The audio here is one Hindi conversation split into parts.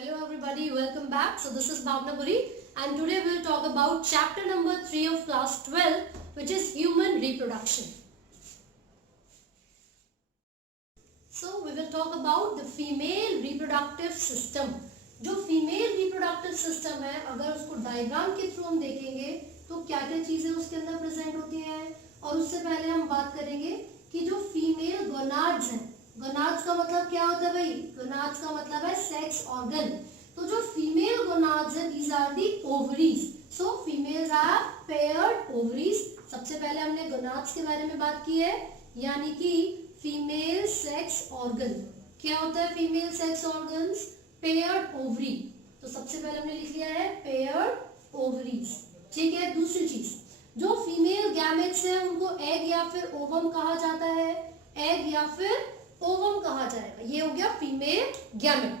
Hello everybody, welcome back. So this is Bhavna Puri and today we will talk about chapter number 3 of class 12, which is human reproduction. So we will talk about the female reproductive system. जो फीमेल रिप्रोडक्टिव सिस्टम है, अगर उसको डायग्राम के थ्रू हम देखेंगे तो क्या क्या चीजें उसके अंदर प्रेजेंट होती हैं, और उससे पहले हम बात करेंगे कि जो फीमेल गोनाड्स हैं, गोनाड्स का मतलब क्या होता है भाई? गोनाड्स का मतलब है सेक्स ऑर्गन। तो जो फीमेल गोनाड्स है, these are the ovaries. So females have paired ovaries. सबसे पहले हमने गोनाड्स के बारे में बात की है, यानी कि फीमेल सेक्स ऑर्गन। क्या होता है female sex organs? Paired ovary. तो सबसे पहले हमने लिख लिया है पेयर्ड ओवरीज, ठीक है। दूसरी चीज, जो फीमेल गैमेट्स हैं उनको एग या फिर ओवम कहा जाता है। एग या फिर ओवम कहा जाएगा, ये हो गया फीमेल गैमेट।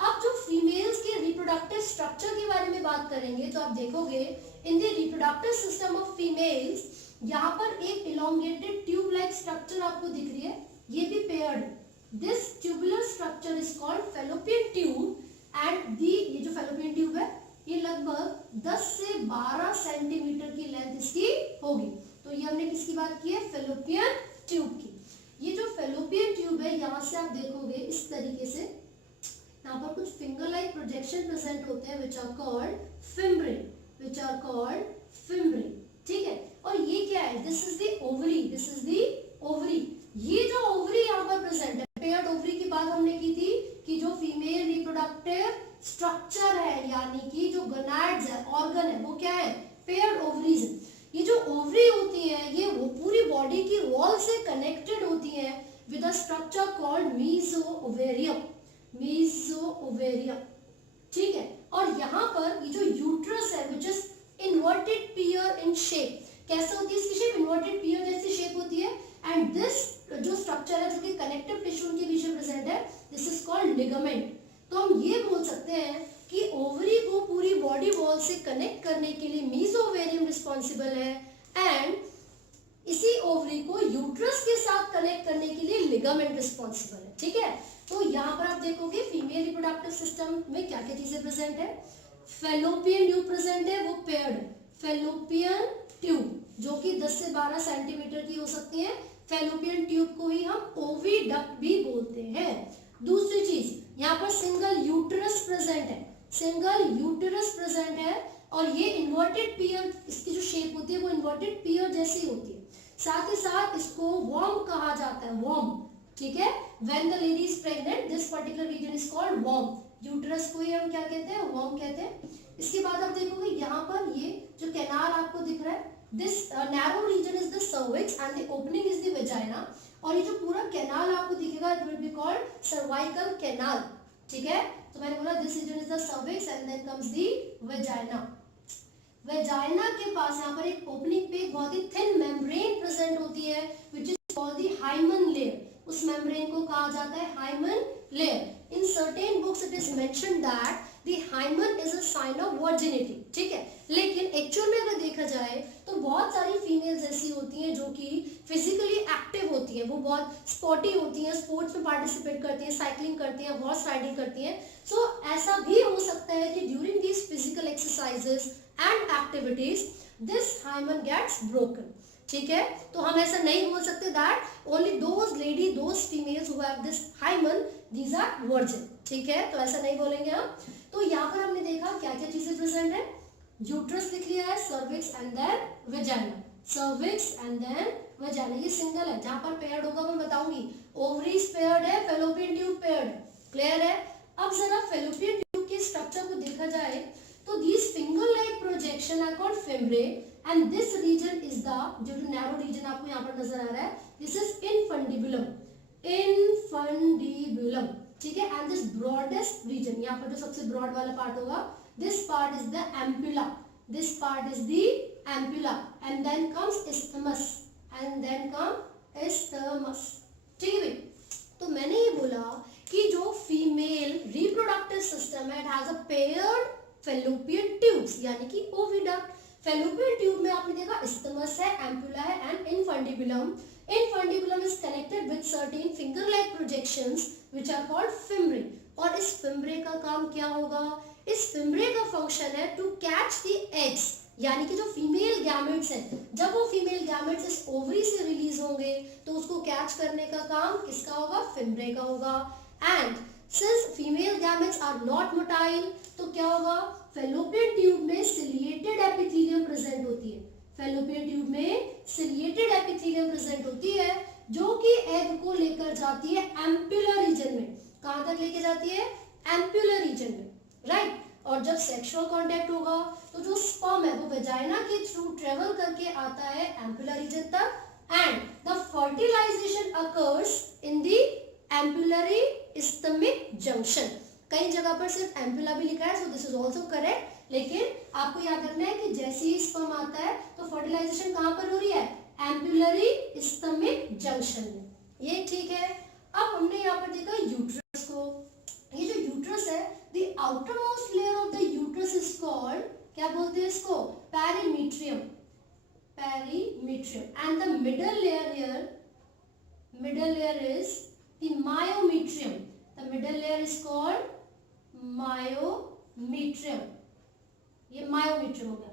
अब जो फीमेल्स के रिप्रोडक्टिव स्ट्रक्चर के बारे में बात करेंगे तो आप देखोगे in the reproductive system of females, यहाँ पर एक इलोंगेटेड ट्यूब लाइक स्ट्रक्चर आपको दिख रही है, ये भी paired. This tubular structure is called fallopian tube and ये जो फैलोपियन ट्यूब है ये लगभग 10 से 12 सेंटीमीटर की लेंथ इसकी होगी। तो ये हमने किसकी बात की है? फैलोपियन ट्यूब की। ये जो फैलोपियन ट्यूब है, यहाँ से आप देखोगे इस तरीके से यहाँ पर कुछ फिंगर लाइक प्रोजेक्शन प्रेजेंट होते हैं which are called fimbriae, which are called fimbriae, ठीक है। और ये क्या है? This is the ovary, this is the ovary. ये जो ओवरी यहाँ पर प्रेजेंट है, पेयर्ड ओवरी की बात हमने की थी कि जो फीमेल रिप्रोडक्टिव स्ट्रक्चर है, यानी कि जो गोनाड्स है, ऑर्गन है, वो क्या है? पेयर्ड ओवरीज है। ये जो ओवरी होती है ये वो पूरी बॉडी की वॉल से कनेक्टेड होती है with a structure called mesovarium, mesovarium, ठीक है। और यहाँ पर ये जो यूट्रस है which is inverted pear in shape, कैसे होती है इसकी शेप? इन्वर्टेड पियर जैसी शेप होती है। एंड दिस जो स्ट्रक्चर है जो कि कनेक्टिव टिश्यू के बीच में प्रेजेंट है, दिस इज कॉल्ड लिगामेंट। तो हम ये बोल सकते हैं कि ओवरी को पूरी बॉडी वॉल से कनेक्ट करने के लिए मीजोवेरियम रिस्पॉन्सिबल है एंड इसी ओवरी को यूट्रस के साथ कनेक्ट करने के लिए लिगामेंट रिस्पॉन्सिबल है, ठीक है। तो यहाँ पर आप देखोगे फीमेल रिप्रोडक्टिव सिस्टम में क्या क्या चीजें प्रेजेंट है। फैलोपियन ट्यूब प्रेजेंट है, वो पेयर्ड फैलोपियन ट्यूब जो कि 10 से 12 सेंटीमीटर की हो सकती है। फैलोपियन ट्यूब को ही हम ओविडक्ट भी बोलते हैं। दूसरी चीज, यहाँ पर सिंगल यूटेरस प्रेजेंट है, सिंगल यूटेरस प्रेजेंट है, और ये इन्वर्टेड पियर, इसकी जो शेप होती है वो इन्वर्टेड पियर जैसी होती है। साथ ही साथ इसको वॉर्म कहा जाता है, वॉर्म, ठीक है। When the lady is pregnant this particular region is called वॉर्म। यूटेरस को ही हम क्या कहते हैं? वॉर्म कहते हैं। इसके बाद आप देखोगे यहाँ पर ये जो कैनाल आपको दिख रहा है, this narrow region is the cervix and the opening is the vagina. और ये जो पूरा कैनाल आपको दिखेगा it will be called cervical canal, ठीक है। तो मैंने बोला this region is the cervix and then comes the vagina. Vagina के पास यहाँ पर एक ओपनिंग पे बहुत ही थिन मेम्ब्रेन प्रेजेंट होती है which is called the hymen layer. उस मेम्ब्रेन को कहा जाता है hymen layer. In certain books it is mentioned that the hymen is a sign of virginity, ठीक है। लेकिन एक्चुअल में अगर देखा जाए तो बहुत सारी फीमेल्स ऐसी होती हैं जो कि फिजिकली एक्टिव होती हैं, वो बहुत स्पोर्टी होती हैं, स्पोर्ट्स में पार्टिसिपेट करती हैं, साइकिलिंग करती हैं, हॉर्स राइडिंग करती हैं। सो ऐसा भी हो सकता है कि during these physical exercises and activities this hymen gets broken, ठीक है। तो हम ऐसा नहीं बोल सकते that only those lady, those females who have this hymen these are virgin, ठीक है। तो ऐसा नहीं बोलेंगे हम। तो यहाँ पर हमने देखा क्या क्या चीजें प्रेजेंट है। यूट्रस लिख लिया है, cervix and then vagina, cervix and then vagina. ये सिंगल है, जहां पर पेयर्ड होगा मैं बताऊंगी। ओवरीज पेयर्ड है, फैलोपियन ट्यूब पेयर्ड, क्लियर है। अब जरा फैलोपियन ट्यूब के स्ट्रक्चर को देखा जाए तो these finger like projection are called fimbriae and this region is the जो narrow region आपको यहाँ पर नजर आ रहा है, this is infundibulum, infundibulum, ठीक है। and this broadest region, यहाँ पर जो सबसे broad वाला part होगा, this part is the ampulla, this part is the ampulla and then comes isthmus, and then come isthmus, ठीक है। तो मैंने ये बोला कि जो फीमेल रिप्रोडक्टिव सिस्टम है, it has a paired fallopian tubes, यानी कि ओविडक्ट। फैलोपियन ट्यूब में आपने देखा isthmus है, एम्पुला है and infundibulum. Infundibulum is connected with certain finger-like projections which are called fimbriae. और इस फिम्ब्रे का काम क्या होगा, इस फिम्ब्रे का फंक्शन है टू कैच द एग्स, यानी कि जो फीमेल गैमेट्स हैं, जब वो फीमेल गैमेट्स इस ओवरी से रिलीज होंगे तो उसको कैच करने का काम किसका होगा, फिम्ब्रे का होगा। And since female gametes are not motile, तो क्या होगा, फैलोपियन ट्यूब में सिलिएटेड एपिथेलियम प्रेजेंट होती है, फैलोपियन ट्यूब में सिलिएटेड एपिथेलियम प्रेजेंट होती है जो कि एग को लेकर जाती है एम्पुलर रीजन में। कहां तक लेके जाती है, एम्पुलर रीजन में, राइट। और जब सेक्सुअल कांटेक्ट होगा तो जो स्पर्म है वो वेजाइना के थ्रू ट्रेवल करके आता है एम्पुलर रीजन तक, and the fertilisation occurs in the ampullary isthmic junction. कई जगह पर सिर्फ एम्पुला भी लिखा है, so this is also correct, लेकिन आपको याद रखना है कि जैसे ही स्पर्म आता है तो फर्टिलाइजेशन कहां पर हो रही है, एम्पुलरी स्टमक जंक्शन में, ये ठीक है। अब हमने यहाँ पर देखा यूट्रस को, ये जो यूट्रस है, the outer most layer of the uterus is called, क्या बोलते हैं इसको, पेरीमीट्रियम, पेरीमीट्रियम, and the middle layer is the myometrium, the middle layer is called myometrium, ये मायोमीट्रियम हो गया।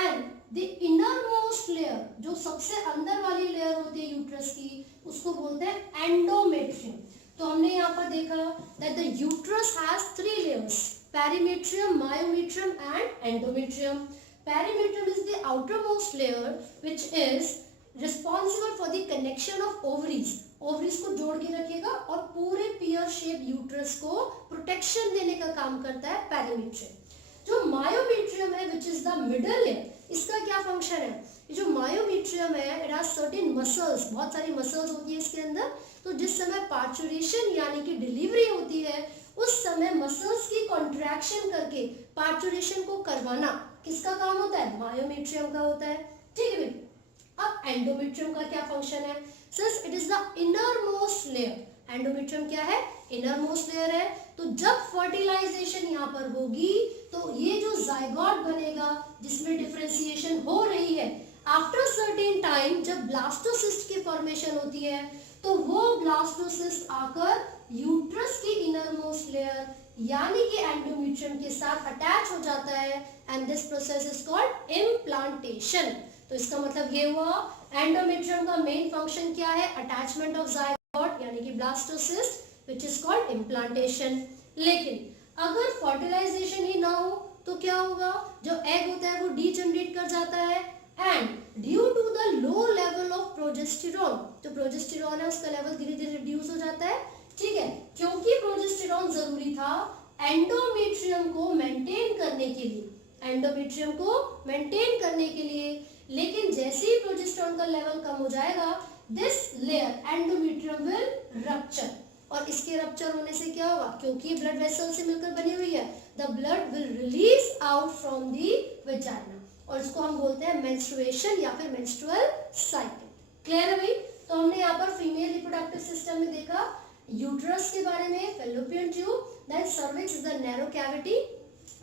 And the inner most layer, जो सबसे अंदर वाली लेयर होती है यूट्रस की, उसको बोलते हैं एंडोमेट्रियम। तो हमने यहाँ पर देखा that the uterus has 3 layers, perimetrium, myometrium and endometrium. Perimetrium is the outermost layer which is responsible for the connection of ovaries. ovaries को जोड़ के रखेगा और पूरे pear shaped uterus को protection देने का काम करता है perimetrium. जो myometrium है which is the middle layer, इसका क्या फंक्शन है, ये जो मायोमीट्रियम है it has certain muscles, बहुत सारी मसल्स होती है इसके अंदर। तो जिस समय पार्चुरेशन यानी कि डिलीवरी होती है उस समय मसल्स की कॉन्ट्रैक्शन करके पार्चुरेशन को करवाना किसका काम होता है, मायोमीट्रियम का होता है, ठीक है भाई। अब एंडोमेट्रियम का क्या फंक्शन है, since it is the inner most layer, endometrium क्या है, इनर मोस्ट लेयर है। तो जब फर्टिलाइजेशन यहाँ पर होगी तो ये जो जाइगोट बनेगा जिसमें डिफरेंशिएशन हो रही है, आफ्टर सर्टेन टाइम जब ब्लास्टोसिस्ट की फॉर्मेशन होती है तो वो ब्लास्टोसिस्ट आकर यूट्रस की इनर मोस्ट लेयर यानी कि एंडोमेट्रियम के साथ अटैच हो जाता है, and this process is called implantation. तो इसका मतलब ये हुआ एंडोमेट्रियम का मेन फंक्शन क्या है, अटैचमेंट ऑफ जाइगोट यानी कि blastocyst which is called implantation। लेकिन अगर फर्टिलाइजेशन ही ना हो तो क्या होगा, जो एग होता है वो डीजनरेट कर जाता है, and due to the low level of progesterone, जो प्रोजेस्टेरॉन है उसका लेवल धीरे धीरे रिड्यूस हो जाता है, ठीक है, क्योंकि प्रोजेस्टेरॉन जरूरी था एंडोमेट्रियम को मेंटेन करने के लिए, एंडोमेट्रियम को मेंटेन करने के लिए। लेकिन जैसे ही प्रोजेस्टेरॉन का लेवल कम हो जाएगा this layer endometrium will rupture, और इसके रप्चर होने से क्या होगा, क्योंकि ब्लड वेसल से मिलकर बनी हुई है, the blood will release out from the vagina, और इसको हम बोलते हैं मेंस्ट्रुएशन या फिर मेंस्ट्रुअल साइकिल। क्लियर है भाई। तो हमने यहाँ पर फीमेल रिप्रोडक्टिव सिस्टम में देखा यूट्रस के बारे में, fallopian tube, then cervix is the narrow cavity,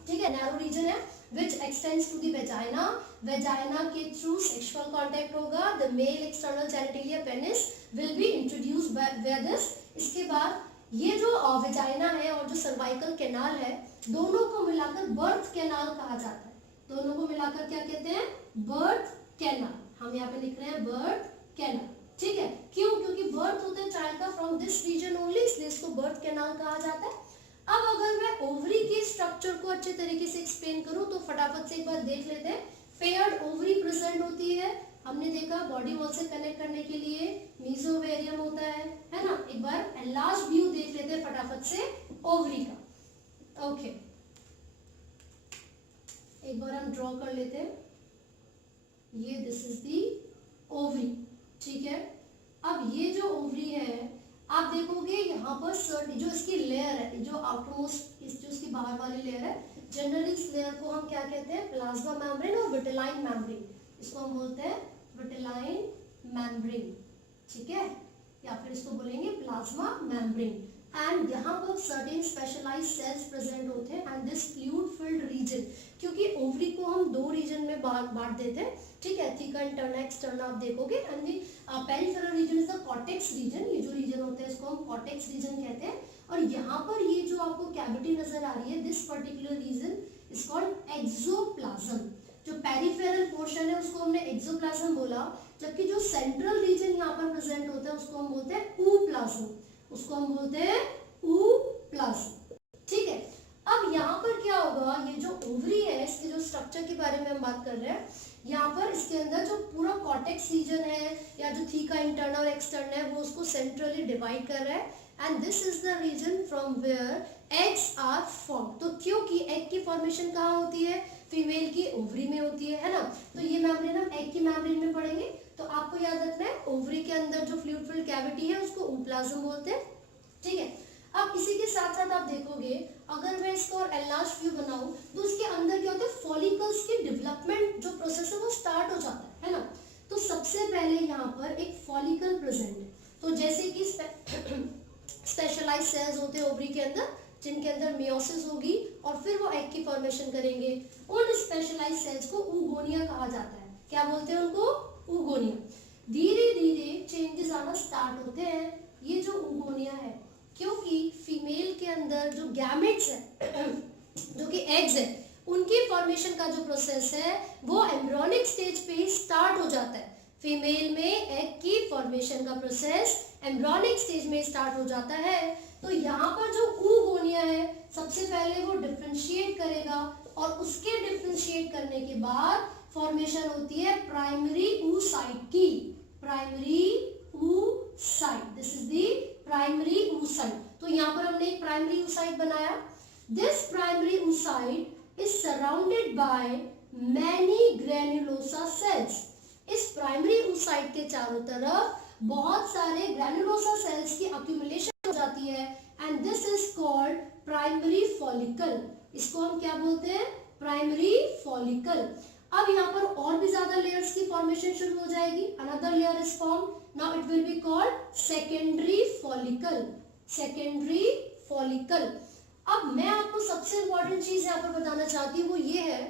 ठीक है, नैरो रीजन है which extends to the vagina, vagina के through sexual contact होगा, the male external genitalia penis will be introduced by this। इसके बाद ये जो वेजाइना है और जो सर्वाइकल कैनाल है दोनों को मिलाकर बर्थ कैनाल कहा जाता है, दोनों को मिलाकर क्या कहते हैं, बर्थ कैनाल। हम यहाँ पे लिख रहे हैं बर्थ कैनाल, ठीक है, क्यों, क्योंकि बर्थ होता है चाइल्ड का फ्रॉम दिस रीजन ओनली, इसलिए इसको बर्थ कैनाल कहा जाता है। अब अगर मैं ओवरी के स्ट्रक्चर को अच्छे तरीके से एक्सप्लेन करूं तो फटाफट से एक बार देख लेते हैं। पेयर्ड ओवरी प्रेजेंट होती है, हमने देखा बॉडी वॉल से कनेक्ट करने के लिए मीजोवेरियम होता है ना। एक बार एनलार्ज व्यू देख लेते हैं फटाफट से ओवरी का। ओके, एक बार हम ड्रॉ कर लेते हैं, ये दिस इज दी ओवरी, ठीक है। अब ये जो ओवरी है आप देखोगे यहाँ पर जो इसकी लेयर है, जो आउटरमोस्ट जो इसकी बाहर वाली लेयर है, जनरली इस लेयर को हम क्या कहते हैं, प्लाज्मा मेम्ब्रेन और विटेलाइन मेम्ब्रेन, इसको हम बोलते हैं विटेलाइन मेम्ब्रेन, ठीक है, या फिर इसको बोलेंगे प्लाज्मा मेम्ब्रेन। एंड यहाँ पर सर्टेन स्पेशलाइज्ड सेल्स प्रेजेंट होते हैं and this fluid filled region, क्योंकि ओवरी को हम दो रीजन में बांट देते हैं, ठीक है, थिका इंटरना एक्सटर्ना आप देखोगे, and the peripheral region is the cortex region, ये जो रीजन होते हैं इसको हम कॉर्टेक्स रीजन कहते हैं, और यहाँ पर ये जो आपको कैविटी नजर आ रही है, this particular region is called exoplasm. जो पेरिफेरल पोर्शन है उसको हमने एक्सोप्लाज्म बोला, जबकि जो सेंट्रल रीजन यहाँ पर प्रेजेंट होता है उसको हम बोलते हैं ऊप्लाज्म, उसको हम बोलते हैं ऊप्लाज्म। ठीक है, अब यहाँ पर क्या होगा, ये जो ओवरी है इसके जो स्ट्रक्चर के बारे में हम बात कर रहे हैं, यहाँ पर इसके अंदर जो पूरा कॉर्टेक्स रीजन है या जो थीका इंटरनल और एक्सटर्नल है वो उसको सेंट्रली डिवाइड कर रहा है, and this is the region from where eggs are form. तो क्योंकि एग की फॉर्मेशन कहाँ होती है, फीमेल की ओवरी में होती है ना, तो ये मेम्ब्रेन हम एग की मेम्ब्रेन में पढ़ेंगे। तो आपको याद रखना है ओवरी के अंदर जो फ्लूइड फिल्ड कैविटी है उसको ऊप्लाज्म बोलते हैं। ठीक है, अब इसी के साथ साथ आप देखोगे अगर मैं इसको और एनलार्ज व्यू बनाऊं तो उसके अंदर क्या होता है, फॉलिकल्स की डेवलपमेंट जो प्रोसेस है वो स्टार्ट हो जाता है ना। तो सबसे पहले यहाँ पर एक फॉलिकल प्रेजेंट है, तो जैसे कि स्पेशलाइज्ड सेल्स होते हैं ओवरी के अंदर जिनके अंदर मियोसिस होगी और फिर वो एग की फॉर्मेशन करेंगे, उन स्पेशलाइज्ड सेल्स को ऊगोनिया कहा जाता है। क्या बोलते हैं उनको, ऊगोनिया। धीरे धीरे चेंजेस आना स्टार्ट होते हैं, ये जो ऊगोनिया है क्योंकि फीमेल के अंदर जो गैमेट्स है जो कि एग्स है उनकी फॉर्मेशन का जो प्रोसेस है वो एम्ब्रियोनिक स्टेज पे ही स्टार्ट हो जाता है। फीमेल में एग की फॉर्मेशन का प्रोसेस एम्ब्रियोनिक स्टेज में स्टार्ट हो जाता है। तो यहाँ पर जो ऊगोनिया है सबसे पहले वो डिफरेंशिएट करेगा और उसके डिफरेंशिएट करने के बाद फॉर्मेशन होती है प्राइमरी oocyte की, primary oocyte, this is the primary oocyte। तो यहाँ पर हमने एक प्राइमरी oocyte बनाया। This primary oocyte is surrounded by many granulosa cells. इस प्राइमरी oocyte के चारों तरफ बहुत सारे ग्रेन्युलोसा सेल्स की अक्यूमुलेशन हो जाती है, and this is called primary follicle. इसको हम क्या बोलते हैं, प्राइमरी फॉलिकल। अब यहाँ पर और भी ज्यादा लेयर्स की फॉर्मेशन शुरू हो जाएगी, another layer is form, now it will be called secondary follicle, secondary follicle. अब मैं आपको सबसे इंपॉर्टेंट चीज यहाँ पर बताना चाहती हूँ वो ये है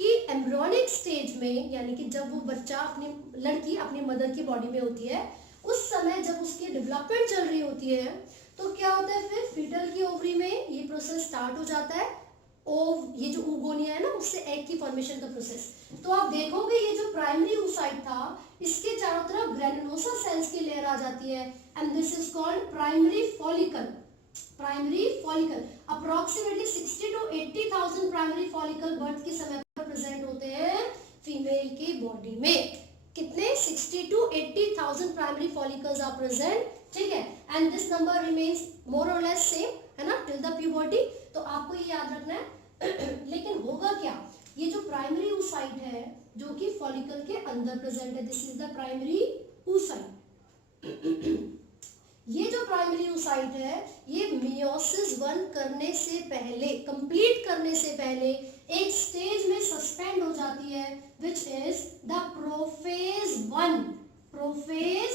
कि एम्ब्रियोनिक स्टेज में, यानी कि जब वो बच्चा अपनी लड़की अपनी मदर की बॉडी में होती है उस समय जब उसकी डेवलपमेंट चल रही होती है तो क्या होता है, फिर फीटल की ओवरी में ये प्रोसेस स्टार्ट हो जाता है, ये जो ऊगोनिया है ना उससे एग की फॉर्मेशन का प्रोसेस। तो आप देखोगे ये जो प्राइमरी oocyte था इसके चारों तरफ ग्रेन्युलोसा सेल्स की लेयर आ जाती है, and this is called primary follicle, primary follicle. Approximately 60 to 80,000 primary follicle birth के समय पर प्रेजेंट होते हैं फीमेल की बॉडी में। कितने, 60 to 80,000 primary follicles are present. ठीक है, and this number remains more और लेस सेम है ना टिल द प्यूबर्टी। तो आपको ये याद रखना है लेकिन होगा क्या, ये जो प्राइमरी oocyte है जो कि फॉलिकल के अंदर प्रेजेंट है, this is the primary oocyte। ये जो प्राइमरी oocyte है ये मियोसिस 1 करने से पहले, कंप्लीट करने से पहले एक स्टेज में सस्पेंड हो जाती है which is the prophase 1, prophase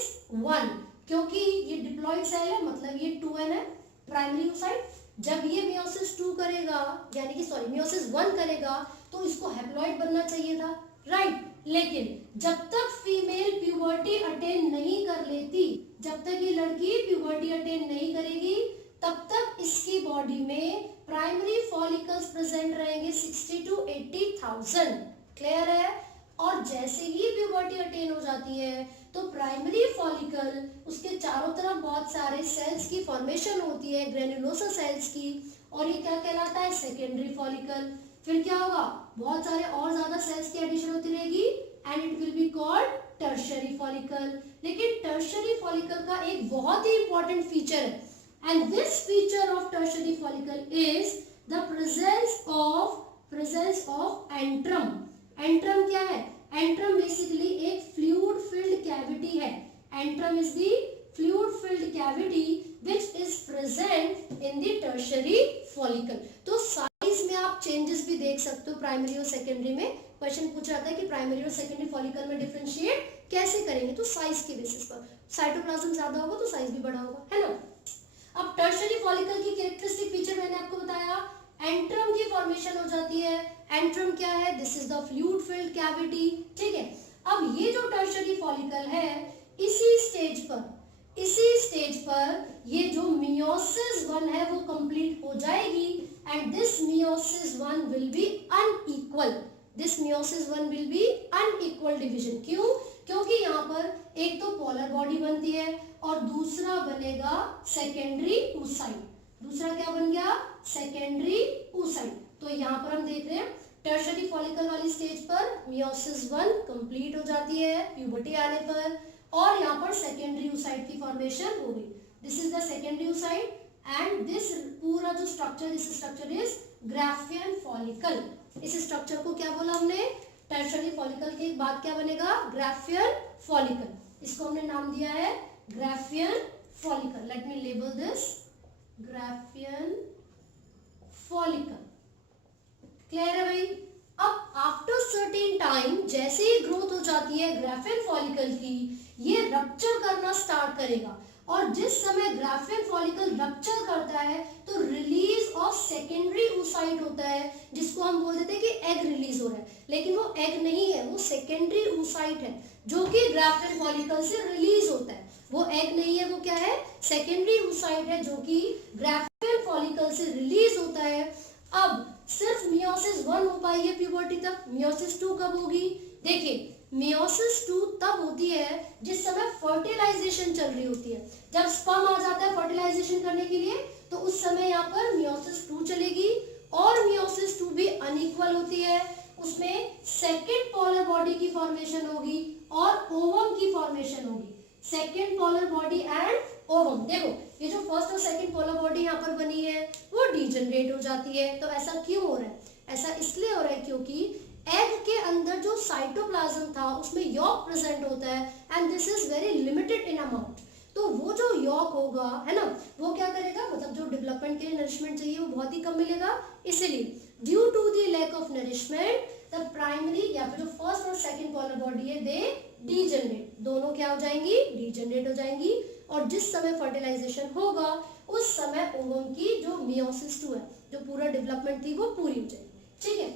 1। क्योंकि ये डिप्लॉइड सेल है मतलब ये 2n है प्राइमरी oocyte। जब ये मियोसिस 2 करेगा यानी कि सॉरी मियोसिस 1 करेगा तो इसको हैप्लॉइड बनना चाहिए था, राइट। लेकिन जब तक फीमेल प्यूबर्टी अटेन नहीं कर लेती, जब तक ये लड़की प्यूबर्टी अटेन नहीं करेगी तब तक इसकी बॉडी में प्राइमरी फॉलिकल्स प्रेजेंट रहेंगे 60 to 80,000, क्लियर है। और जैसे ही प्यूबर्टी अटेन हो जाती है तो प्राइमरी फॉलिकल उसके चारों तरफ बहुत सारे सेल्स की फॉर्मेशन होती है, ग्रेन्युलोसा सेल्स की, और ये क्या कहलाता है, सेकेंडरी फॉलिकल। फिर क्या होगा, बहुत सारे और ज्यादा सेल्स की एडिशन होती रहेगी and it will be called tertiary follicle. लेकिन टर्शियरी फॉलिकल का एक बहुत ही इंपॉर्टेंट फीचर है, and this feature of tertiary follicle is the presence of antrum. Antrum क्या है, एंट्रम बेसिकली एक फ्लूइड फिल्ड कैविटी है। Antrum is the fluid filled cavity which is present in the tertiary follicle. तो साइज में आप चेंजेस भी देख सकते हो प्राइमरी और सेकेंडरी में। क्वेश्चन पूछ रहा था कि प्राइमरी और सेकेंडरी फॉलिकल में डिफरेंशिएट कैसे करेंगे, तो साइज के बेसिस पर। साइटोप्लाज्म ज्यादा होगा तो साइज भी बड़ा होगा, है ना। अब टर्शियरी फॉलिकल की कैरेक्टरिस्टिक फीचर मैंने आपको बताया, एंट्रम की फॉर्मेशन हो जाती है। एंट्रम क्या है, this is the fluid filled cavity, ठीक है। अब ये जो टर्शियरी फॉलिकल है इसी स्टेज पर इसी स्टेज पर ये जो मियोसिस 1 है वो कंप्लीट हो जाएगी and this meiosis 1 will be unequal, this meiosis 1 will be unequal division. क्यों? क्योंकि यहाँ पर एक तो पोलर बॉडी बनती है और दूसरा बनेगा सेकेंडरी oocyte। दूसरा क्या बन गया? Secondary oocyte। तो यहाँ पर हम देख रहे हैं टर्शरी फॉलिकल वाली स्टेज पर मियोसिस 1 कंप्लीट हो जाती है प्यूबर्टी आने पर और यहाँ पर सेकेंडरी oocyte की फॉर्मेशन हो गई। This is the secondary oocyte and this पूरा जो structure, this structure is Graafian follicle. इस स्ट्रक्चर को क्या बोला हमने? टर्शरी फॉलिकल के बाद क्या बनेगा? Graafian follicle. इसको हमने नाम दिया है Graafian follicle. Let me label this Graafian follicle. Clear है भाई? अब आफ्टर सर्टेन टाइम जैसे ही ग्रोथ हो जाती है ग्राफियन फॉलिकल की, ये रप्चर करना स्टार्ट करेगा और जिस समय ग्राफियन फॉलिकल रप्चर करता है तो रिलीज ऑफ सेकेंडरी oocyte होता है, जिसको हम बोल देते हैं कि एग रिलीज हो रहा है, लेकिन वो एग नहीं है, वो सेकेंडरी oocyte है जो कि ग्राफियन फॉलिकल से रिलीज होता है। वो एग नहीं है, वो क्या है? सेकेंडरी oocyte है जो कि ग्राफियन फॉलिकल से रिलीज होता है। अब सिर्फ मियोसिस 1 हो पाई है प्यूबर्टी तक, मियोसिस 2 कब होगी? देखिए मियोसिस 2 तब होती है जिस समय फर्टिलाइजेशन चल रही होती है। जब स्पर्म आ जाता है फर्टिलाइजेशन करने के लिए तो उस समय यहाँ पर मियोसिस 2 चलेगी और मियोसिस 2 भी अनइक्वल होती है, उसमें सेकेंड पोलर बॉडी की फॉर्मेशन होगी और ओवम की फॉर्मेशन होगी। Second polar body and ovum. देखो ये जो फर्स्ट और सेकेंड पोलर बॉडी यहाँ पर बनी है वो डीजनरेट हो जाती है। तो ऐसा क्यों हो रहा है? ऐसा इसलिए हो रहा है क्योंकि एग के अंदर जो साइटोप्लाज्म था उसमें यॉक प्रेजेंट होता है and this is very limited in amount. तो वो जो यॉक होगा है ना, वो क्या करेगा? मतलब जो डेवलपमेंट के लिए नरिशमेंट चाहिए वो बहुत ही कम मिलेगा, इसीलिए due to the lack of nourishment the primary या फिर जो फर्स्ट और सेकंड पोलर बॉडी है दे डीजनरेट। दोनों क्या हो जाएंगी? डीजनरेट हो जाएंगी और जिस समय फर्टिलाइजेशन होगा उस समय ओवम की जो मियोसिस 2 है, जो पूरा डेवलपमेंट थी वो पूरी हो जाएगी। ठीक है,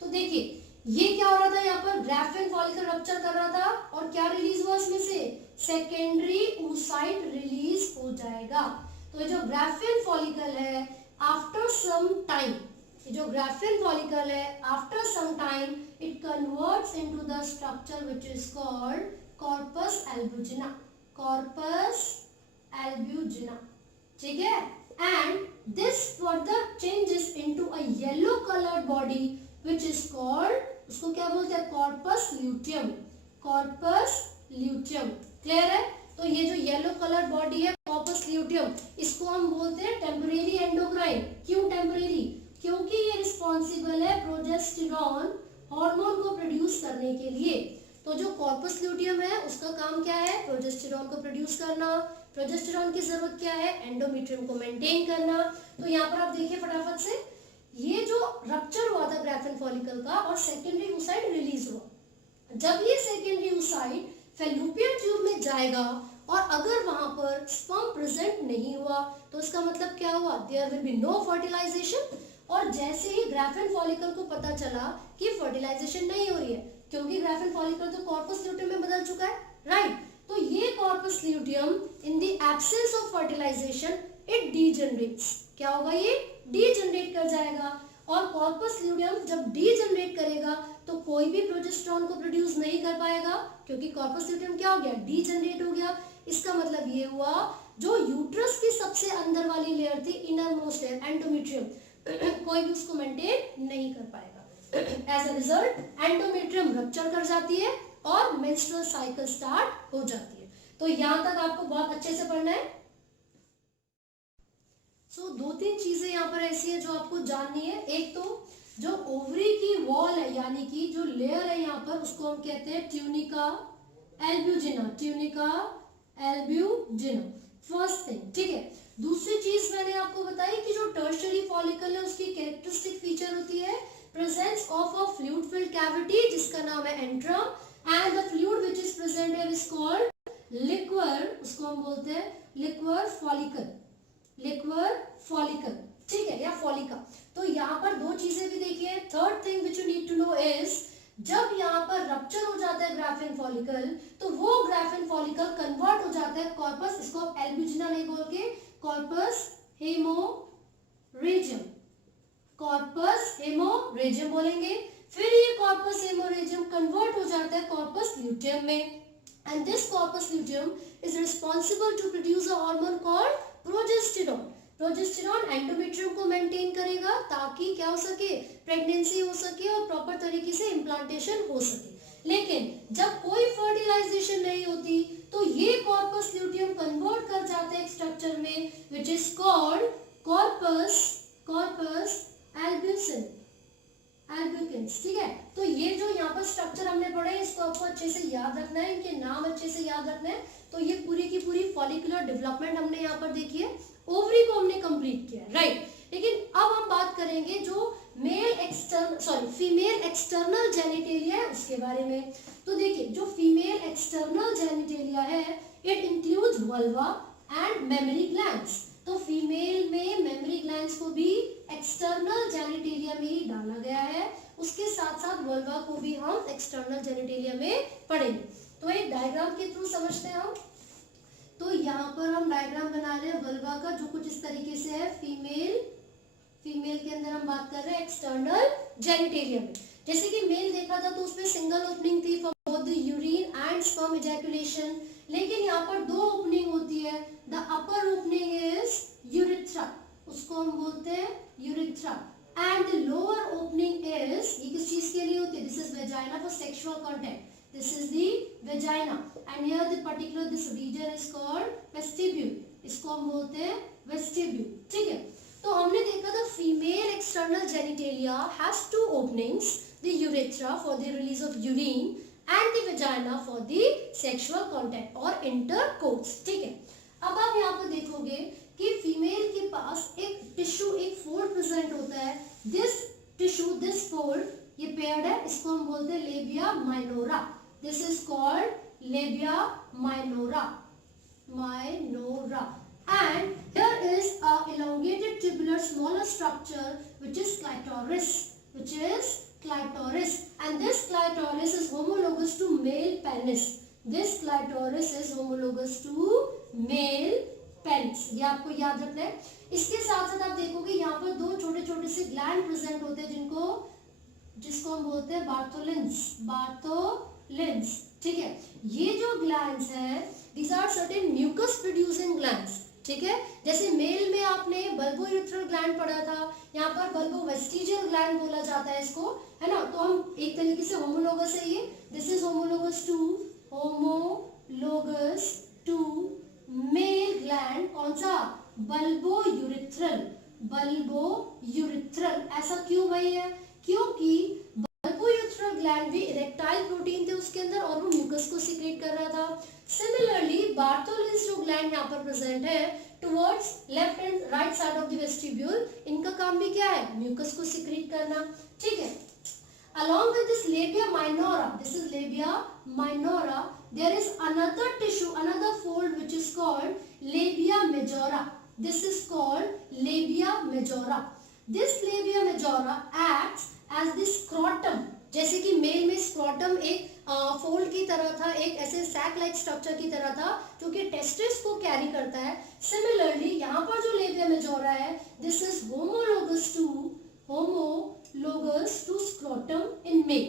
तो देखिए ये क्या हो रहा था? यहाँ पर ग्राफियन फॉलिकल रप्चर कर रहा था और क्या रिलीज हुआ इसमें से? सेकेंडरी oocyte रिलीज हो जाएगा। तो ये जो ग्राफियन फॉलिकल है आफ्टर सम टाइम, ये जो ग्राफियन फॉलिकल है after some time it converts into the structure which is called corpus albuginea. Corpus albuginea, ठीक है, and this further changes into a yellow coloured body which is called, उसको क्या बोलते हैं? Corpus luteum. Corpus luteum. Clear है? तो ये जो येलो कलर बॉडी है कॉर्पस ल्यूटियम, इसको हम बोलते हैं टेम्परेरी एंडोक्राइन। क्यों टेम्परेरी? क्योंकि ये रिस्पॉन्सिबल है प्रोजेस्टेरॉन हार्मोन को प्रोड्यूस करने के लिए। तो जो कॉर्पस ल्यूटियम है उसका काम क्या है? प्रोजेस्टेरॉन को प्रोड्यूस करना। प्रोजेस्टेरॉन की जरूरत क्या है? एंडोमेट्रियम को मेंटेन करना। तो यहाँ पर आप देखिए फटाफट से, ये जो रप्चर हुआ था ग्राफियन फॉलिकल का और सेकेंडरी oocyte रिलीज हुआ, जब ये सेकेंडरी oocyte फैलोपियन ट्यूब में जाएगा और अगर वहां पर स्पर्म प्रेजेंट नहीं हुआ तो इसका मतलब क्या हुआ? There will be no fertilisation. और जैसे ही ग्राफियन फॉलिकल को पता चला कि फर्टिलाइजेशन नहीं हो रही है, क्योंकि ग्राफियन फॉलिकल तो कॉर्पस ल्यूटियम में बदल चुका है, राइट? तो ये corpus luteum in the absence of fertilisation it degenerates. क्या होगा? ये डीजनरेट कर जाएगा और कॉर्पस ल्यूटियम जब डीजनरेट करेगा तो कोई भी प्रोजेस्टेरॉन को प्रोड्यूस नहीं कर पाएगा, क्योंकि कॉर्पस ल्यूटियम क्या हो गया? डीजनरेट हो गया। इसका मतलब ये हुआ जो यूट्रस की सबसे अंदर वाली लेयर थी, इनर मोस्ट लेयर एंडोमेट्रियम, कोई भी उसको मेंटेन नहीं कर पाएगा। As a result endometrium rupture कर जाती है और मेंस्ट्रुअल साइकिल स्टार्ट हो जाती है। तो यहाँ तक आपको बहुत अच्छे से पढ़ना है। सो दो तीन चीजें यहाँ पर ऐसी है जो आपको जाननी है। एक तो जो ओवरी की वॉल है यानी कि जो लेयर है यहाँ पर उसको हम कहते हैं ट्यूनिका एल्ब्यूजिना। ट्यूनिका एल्ब्यूजिना फर्स्ट थिंग, ठीक है। दूसरी चीज मैंने आपको बताई कि जो टर्शियरी फॉलिकल है उसकी कैरेक्टरिस्टिक फीचर होती है presence of a fluid filled cavity जिसका नाम है antrum and the fluid which is present here is called liquor, उसको हम बोलते हैं लिक्वर फॉलिकल। लिक्वर फॉलिकल, ठीक है, या फॉलिका। तो यहाँ पर दो चीजें भी देखिए। Third thing which you need to know is जब यहाँ पर रप्चर हो जाता है ग्राफिन फॉलिकल, तो वो ग्राफिन फॉलिकल कन्वर्ट हो जाता है कॉर्पस, इसको आप एल्ब्यूजिना नहीं बोल के कॉर्पस हेमोरेजियम, कॉर्पस हेमोरेजियम बोलेंगे। फिर ये कॉर्पस हेमोरेजियम कन्वर्ट हो जाता है कॉर्पस ल्यूटियम में, and this corpus luteum is responsible to produce a hormone called progesterone. Progesterone endometrium को मेंटेन करेगा ताकि क्या हो सके, प्रेगनेंसी हो सके और प्रॉपर तरीके से इम्प्लांटेशन हो सके। लेकिन जब कोई फर्टिलाइजेशन नहीं होती तो ये कॉर्पस ल्यूटियम कन्वर्ट कर जाते हैं एक स्ट्रक्चर में विच इज कॉल्ड कॉर्पस एल्ब्यूसिन, एल्ब्यूकिन्स। ठीक है, तो ये जो यहाँ पर स्ट्रक्चर हमने पढ़े इसको आपको अच्छे से याद रखना है, इनके नाम अच्छे से याद रखना है। तो ये पूरी की पूरी फॉलिकुलर डेवलपमेंट हमने यहाँ पर देखी है, ओवरी को हमने कंप्लीट किया है, राइट। लेकिन अब हम बात करेंगे जो फीमेल एक्सटर्नल जेनिटेलिया है उसके बारे में। तो देखिए जो फीमेल एक्सटर्नल जेनिटेलिया है it includes vulva and mammary glands. तो फीमेल में मेमरी ग्लैंड्स को भी एक्सटर्नल जेनिटेलिया में ही डाला गया है, उसके साथ साथ वल्वा को भी हम एक्सटर्नल जेनिटेलिया में पढ़ेंगे। तो एक डायग्राम के थ्रू समझते हैं हम। तो यहाँ पर हम डायग्राम बना रहे हैं वल्वा का, जो कुछ इस तरीके से है। फीमेल के अंदर हम बात कर रहे हैं एक्सटर्नल जेनिटेलिया में। जैसे कि मेल देखा था तो उसमें सिंगल ओपनिंग थी for both the urine and sperm ejaculation, लेकिन यहाँ पर दो ओपनिंग होती है। The upper opening is urethra, उसको हम बोलते हैं urethra, and the lower opening is, ये किस चीज के लिए होती है, this is vagina for sexual contact, this is the vagina and here the particular this region is called vestibule, इसको हम बोलते हैं vestibule। ठीक है, तो हमने देखा था female external genitalia has two openings, the urethra for the release of urine and the vagina for the sexual contact और इंटरकोर्स। ठीक है, अब आप यहाँ पर देखोगे कि फीमेल के पास एक टिश्यू, एक फोल्ड प्रेजेंट होता है। दिस टिश्यू, दिस फोल्ड, ये पेयर्ड है, इसको हम बोलते हैं labia minora. This is called labia minora, and here is a elongated tubular smaller structure which is clitoris, and this clitoris is homologous to male penis. This clitoris is homologous to male penis, ये आपको याद रखना है। इसके साथ साथ आप देखोगे यहाँ पर दो छोटे छोटे से ग्लैंड प्रेजेंट होते हैं जिसको हम बोलते हैं बार्थोलिन्स। ठीक है, ये जो ग्लैंड्स हैं these are certain mucus producing glands। ठीक है, जैसे मेल में आपने बल्बोयूरेथ्रल ग्लैंड पढ़ा था, यहाँ पर बल्बोवेस्टिजियल ग्लैंड बोला जाता है इसको, है ना। तो हम एक तरीके से होमोलोगस है ये, this is homologous to male gland, कौन सा, बल्बोयूरेथ्रल। ऐसा क्यों भाई है, क्योंकि बल्बोयूरेथ्रल ग्लैंड भी इरेक्टाइल प्रोटीन थे उसके अंदर और वो म्यूकस को सीक्रेट कर रहा था। सिमिलरली बार्थोलिन्स जो ग्लैंड यहाँ पर प्रेजेंट है towards left and right side of the vestibule, इनका काम भी क्या है, म्यूकस को सीक्रेट करना। ठीक है, along with this labia minora, this is labia minora, there is another tissue, another fold which is called labia majora. This is called labia majora. This labia majora acts as the scrotum, जैसे कि मेल में स्क्रोटम एक फोल्ड की तरह था, एक ऐसे सैक लाइक स्ट्रक्चर की तरह था जो कि टेस्टिस को कैरी करता है। सिमिलरली यहाँ पर जो लेबिया मेजोरा है this is homologous to scrotum in male.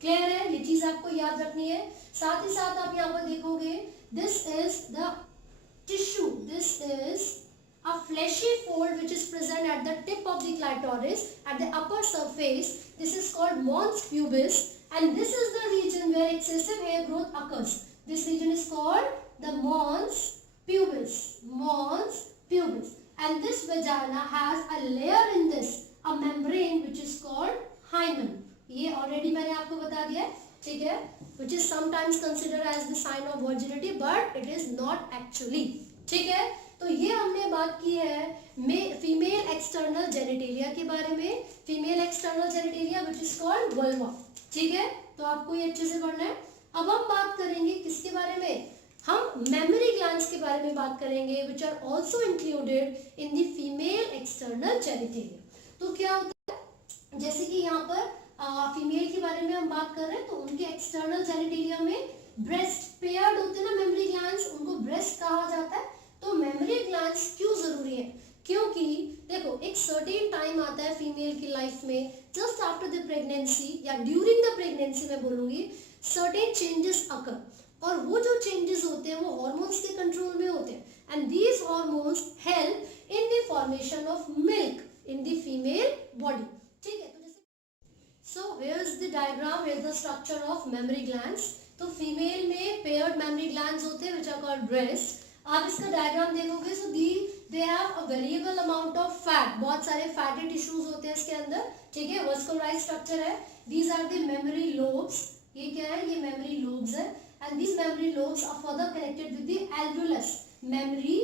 Clear है, ये चीज आपको याद रखनी है। साथ ही साथ आप यहाँ पर देखोगे this is the tissue, this is a fleshy fold which is present at the tip of the clitoris at the upper surface. This is called mons pubis, and this is the region where excessive hair growth occurs. This region is called the mons pubis, and this vagina has a layer in this, a membrane which is called hymen. ये already मैंने आपको बता दिया है, ठीक है, which is sometimes considered as the sign of virginity but it is not actually। ठीक है, तो ये हमने बात की है फीमेल एक्सटर्नल जेनिटेलिया के बारे में, female external genitalia which is called vulva. ठीक है, तो आपको ये अच्छे से पढ़ना है। अब हम बात करेंगे किसके बारे में, हम मेमरी ग्लैंड्स के बारे में बात करेंगे which are also included in the female external genitalia. तो क्या होता है, जैसे कि यहाँ पर फीमेल के बारे में हम बात कर रहे हैं, तो उनके एक्सटर्नल जेनिटेलिया में ब्रेस्ट पेयर्ड होते हैं ना मेमरी ग्लैंड्स, उनको ब्रेस्ट कहा जाता है। तो मेमरी ग्लैंड्स क्यों जरूरी है? क्योंकि देखो एक सर्टेन टाइम आता है फीमेल की लाइफ में, जस्ट आफ्टर द प्रेगनेंसी या ड्यूरिंग द प्रेगनेंसी मैं बोलूंगी, सर्टेन चेंजेस अकर, और वो जो चेंजेस होते हैं वो हार्मोन्स के कंट्रोल में होते हैं, and these hormones help in the formation of milk in the female body. ठीक है, तो जैसे so here is the diagram, here is the structure of mammary glands. तो फीमेल में पेयर्ड मेमरी ग्लैंड्स होते हैं व्हिच आर कॉल्ड ब्रेस्ट। आप इसका डायग्राम देखोगे, so they have a variable amount of fat, बहुत सारे फैटी टिश्यूज होते हैं इसके अंदर। ठीक है, वास्कुलराइज्ड स्ट्रक्चर है। These are the memory lobes, ये क्या है? ये मेमोरी लोब्स है, and these memory lobes are further connected with the alveolus, memory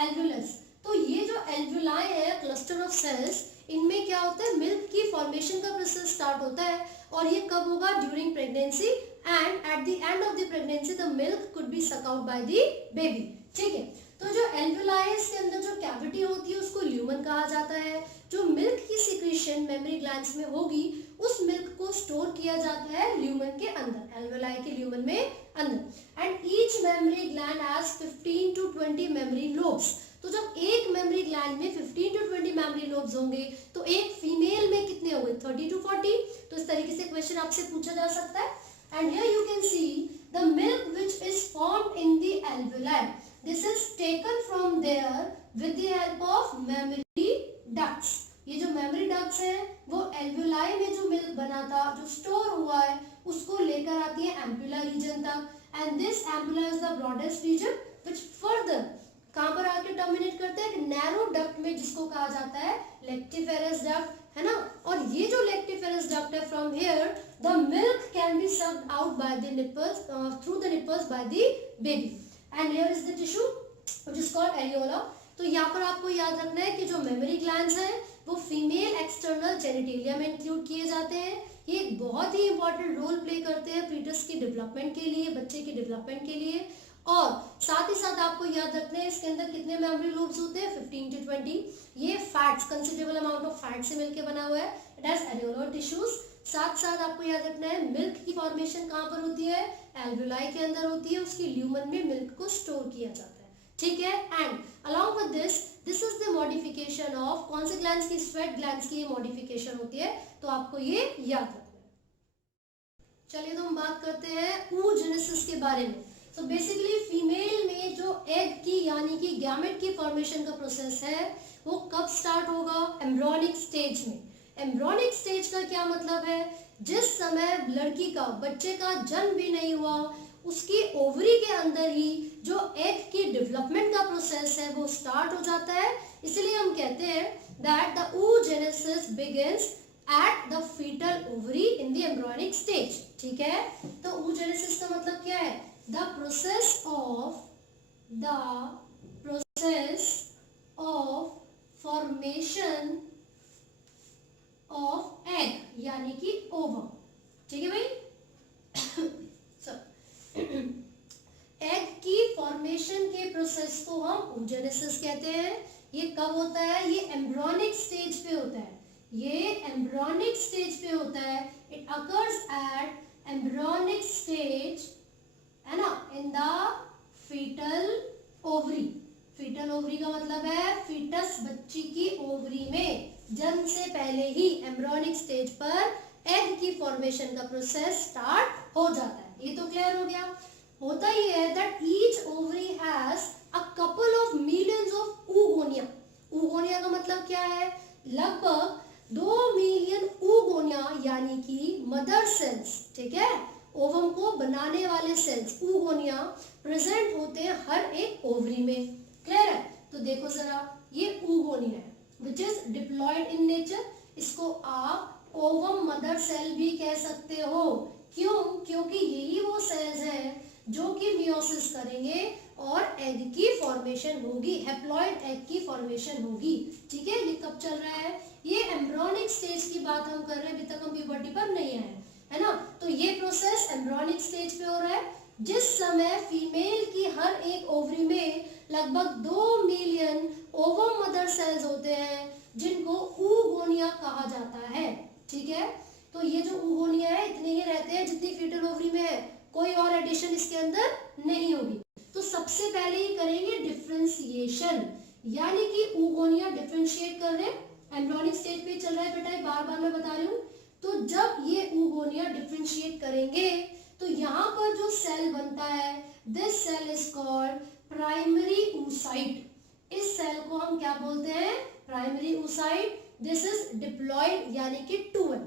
alveolus। तो ये जो alveoli है, cluster of cells, इनमें क्या होता है? मिल्क की फॉर्मेशन का प्रोसेस स्टार्ट होता है, और ये कब होगा? During pregnancy, and eight the end of the pregnancy the milk could be suck out by the baby. ठीक है, तो जो alveoli के अंदर जो कैविटी होती है उसको ल्यूमन कहा जाता है। जो मिल्क की सिक्रीशन मेमोरी ग्लैंड्स में होगी, उस मिल्क को स्टोर किया जाता है ल्यूमन के अंदर, एल्वेलाई के ल्यूमन में अंदर। And each memory gland has 15 to 20 memory lobes. तो जब एक मेमोरी ग्लैंड में 15 to 20 मेमोरी लोब्स होंगे, तो एक फीमेल में कितने होंगे? 30 to 40। तो इस तरीके से क्वेश्चन आपसे पूछा जा सकता है। And here you can see the milk which is formed in the alveoli, this is taken from there with the help of memory ducts. ये जो मेमोरी डक्ट्स है वो एल्वेलाई में जो मिल्क बना था, जो स्टोर हुआ है, उसको लेकर आती है एम्पुला रीजन तक, and this ampulla is the broadest region which further कहां पर आके टर्मिनेट करते हैं? नैरो डक्ट में, जिसको कहा जाता है लेक्टिफेरस डक्ट, है ना। और ये जो लेक्टिफेरस डक्ट है, from here the milk can be sucked out by the nipples, through the nipples by the baby, and here is the tissue which is called areola. तो यहाँ पर आपको याद रखना है कि जो मेमोरी ग्लैंड्स हैं वो फीमेल एक्सटर्नल जेनिटेलिया में इंक्लूड किए जाते हैं। ये एक बहुत ही इंपॉर्टेंट रोल प्ले करते हैं फीटस की डेवलपमेंट के लिए, बच्चे की डेवलपमेंट के लिए। और साथ ही साथ आपको याद रखना है इसके अंदर कितने मेमोरी लोब्स होते हैं? 15 to 20। ये fats, considerable amount of fat से मिलकर बना हुआ है, इट हैज एरियोलर टिश्यूज। साथ साथ आपको याद रखना है मिल्क की फॉर्मेशन कहाँ पर होती है? एल्वेलाई के अंदर होती है, उसकी ल्यूमन में मिल्क को स्टोर किया जाता है। ठीक है, and along with this is the modification of, कौन से ग्लैंड्स की? स्वेट ग्लैंड्स की ये मॉडिफिकेशन होती है, तो आपको ये याद रखना है। चलिए, तो हम बात करते हैं oogenesis के बारे में। तो बेसिकली फीमेल में जो एग की यानी कि गैमेट की फॉर्मेशन का प्रोसेस है वो कब स्टार्ट होगा? एम्ब्रियोनिक स्टेज में। एम्ब्रियोनिक स्टेज का क्या मतलब है? जिस समय लड़की का, बच्चे का जन्म भी नहीं हुआ, उसकी ओवरी के अंदर ही जो एग की डेवलपमेंट का प्रोसेस है वो स्टार्ट हो जाता है। इसलिए हम कहते हैं that the oogenesis begins at the fetal ovary in the embryonic stage। ठीक है, तो oogenesis का मतलब क्या है? The process of formation of egg यानी कि ओवम। ठीक है भाई। एग की फॉर्मेशन के प्रोसेस को हम oogenesis कहते हैं। ये कब होता है? ये एम्ब्रियोनिक स्टेज पे होता है, ये एम्ब्रियोनिक स्टेज पे होता है। It occurs at embryonic stage, है ना, in the foetal ovary. Foetal ovary का मतलब है फीटस, बच्ची की ओवरी में जन्म से पहले ही एम्ब्रियोनिक स्टेज पर एग की फॉर्मेशन का प्रोसेस स्टार्ट हो जाता है। ये तो क्लियर हो गया। होता ही है that each ovary has a couple of millions of oogonia। oogonia का मतलब क्या है? लगभग 2 मिलियन oogonia यानी कि मदर सेल्स, ठीक है, ओवम को बनाने वाले सेल्स oogonia प्रेजेंट होते हैं हर एक ओवरी में। क्लियर है? तो देखो जरा, ये oogonia है which is diploid in nature. इसको आप ओवम मदर सेल भी कह सकते हो। क्यों? क्योंकि यही वो सेल्स हैं जो कि मियोसिस करेंगे और एग की फॉर्मेशन होगी, हैप्लॉइड एग की फॉर्मेशन होगी। ठीक है, ये कब चल रहा है? ये एम्ब्रियोनिक स्टेज की बात हम कर रहे हैं, अभी तक हम प्यूबर्टी पर नहीं आए, है ना। तो ये प्रोसेस एम्ब्रियोनिक स्टेज पे हो रहा है, जिस समय फीमेल की हर एक ओवरी में लगभग 2 मिलियन ओवम मदर सेल्स होते हैं जिनको oogonia कहा जाता है। ठीक है, तो ये जो oogonia है इतने ही रहते हैं जितनी फीटल ओवरी में है, कोई और एडिशन इसके अंदर नहीं होगी। तो सबसे पहले ही करेंगे डिफरेंशिएशन, यानी कि oogonia डिफरेंशिएट कर रहे हैं, एम्ब्रियोनिक स्टेज पे चल रहा है बेटा, बार बार मैं बता रही हूँ। तो जब ये oogonia डिफरेंशिएट करेंगे तो यहाँ पर जो सेल बनता है, this cell is called primary oocyte। इस सेल को हम क्या बोलते हैं, primary oocyte। This is diploid यानी कि 2n,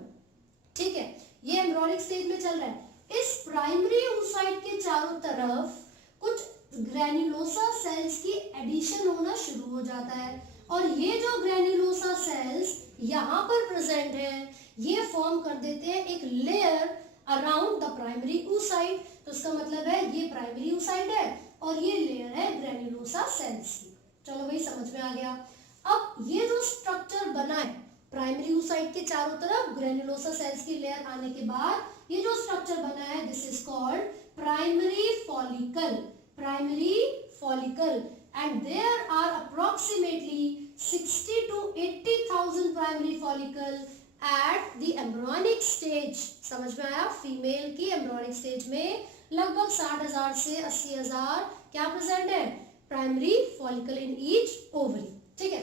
ठीक है, ये एम्ब्रियोनिक स्टेज में चल रहा है। इस प्राइमरी oocyte के चारों तरफ कुछ ग्रैन्युलोसा सेल्स की एडिशन होना शुरू हो जाता है, और ये जो ग्रैन्युलोसा सेल्स यहाँ पर प्रेजेंट है, ये फॉर्म कर देते हैं एक layer around the primary oocyte। तो इसका मतलब है ये प्राइमरी oocyte है और ये लेयर है ग्रैन्युलोसा सेल्स की। चलो भाई समझ में आ गया। अब ये जो स्ट्रक्चर बना है प्राइमरी oocyte के चारों तरफ ग्रैन्युलोसा सेल्स की लेयर आने के बाद ये जो स्ट्रक्चर बना है, this is called primary follicle, primary follicle. And there are approximately 60 to 80,000 primary follicle at the embryonic stage. समझ में आया, फीमेल की एम्ब्रियोनिक स्टेज में लगभग 60,000 से 80,000 क्या प्रेजेंट है, primary follicle in each ovary, ठीक है।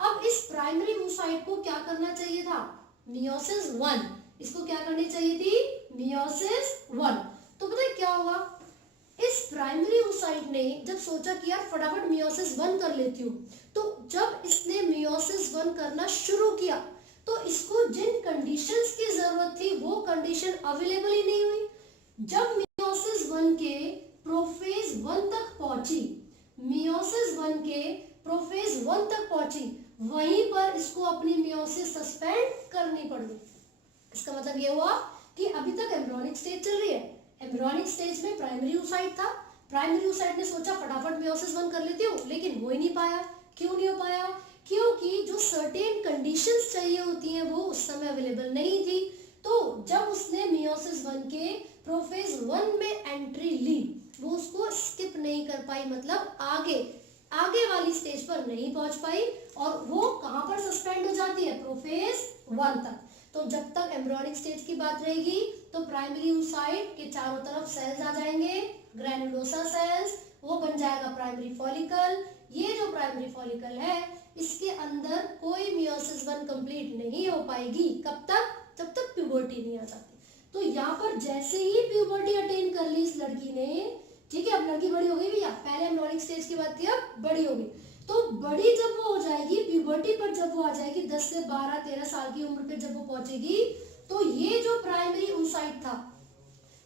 अब इस प्राइमरी oocyte को क्या करना चाहिए था, मियोसिस 1, इसको क्या करनी चाहिए थी, मियोसिस 1। तो पता है क्या हुआ, इस प्राइमरी oocyte ने जब सोचा कि यार फटाफट मियोसिस 1 कर लेती हूँ, तो जब इसने मियोसिस 1 करना शुरू किया तो इसको जिन कंडीशंस की जरूरत थी वो कंडीशन अवेलेबल ही नहीं हुई। जब मियोसिस 1 के प्रोफेज 1 तक पहुंची, मियोसिस 1 के प्रोफेज 1 तक पहुंची, वहीं पर इसको अपनी मियोसिस सस्पेंड करनी पड़ गई। इसका मतलब ये हुआ कि अभी तक एम्ब्रियोनिक स्टेज चल रही है, एम्ब्रियोनिक स्टेज में प्राइमरी oocyte था, प्राइमरी oocyte ने सोचा फटाफट मियोसिस 1 कर लेती हूँ, लेकिन हो ही नहीं पाया। क्यों नहीं हो पाया, क्योंकि जो सर्टेन कंडीशंस चाहिए होती हैं वो उस समय अवेलेबल नहीं थी। तो जब उसने मियोसिस 1 के प्रोफेज 1 में एंट्री ली, वो उसको स्किप नहीं कर पाई, मतलब आगे वाली स्टेज पर नहीं पहुंच पाई, और वो कहां पर सस्पेंड हो जाती है, प्रोफेज 1 तक। तो जब तक एम्ब्रियोनिक स्टेज की बात रहेगी तो प्राइमरी oocyte के चारों तरफ सेल्स आ जाएंगे, ग्रैन्युलोसा सेल्स, वो बन जाएगा प्राइमरी फॉलिकल। ये जो प्राइमरी फॉलिकल है इसके अंदर कोई मियोसिस 1 कंप्लीट नहीं हो पाएगी, कब तक, जब तक प्यूबर्टी नहीं आ जाती। तो यहाँ पर जैसे ही प्यूबर्टी अटेन कर ली इस लड़की ने, ठीक है, अब लड़की बड़ी हो गई भैया, पहले एम्ब्रियोनिक स्टेज की बात थी, अब बड़ी हो गई। तो बड़ी जब वो हो जाएगी, प्यूबर्टी पर जब वो आ जाएगी, 10 से 12-13 साल की उम्र पे जब वो पहुंचेगी, तो ये जो प्राइमरी oocyte था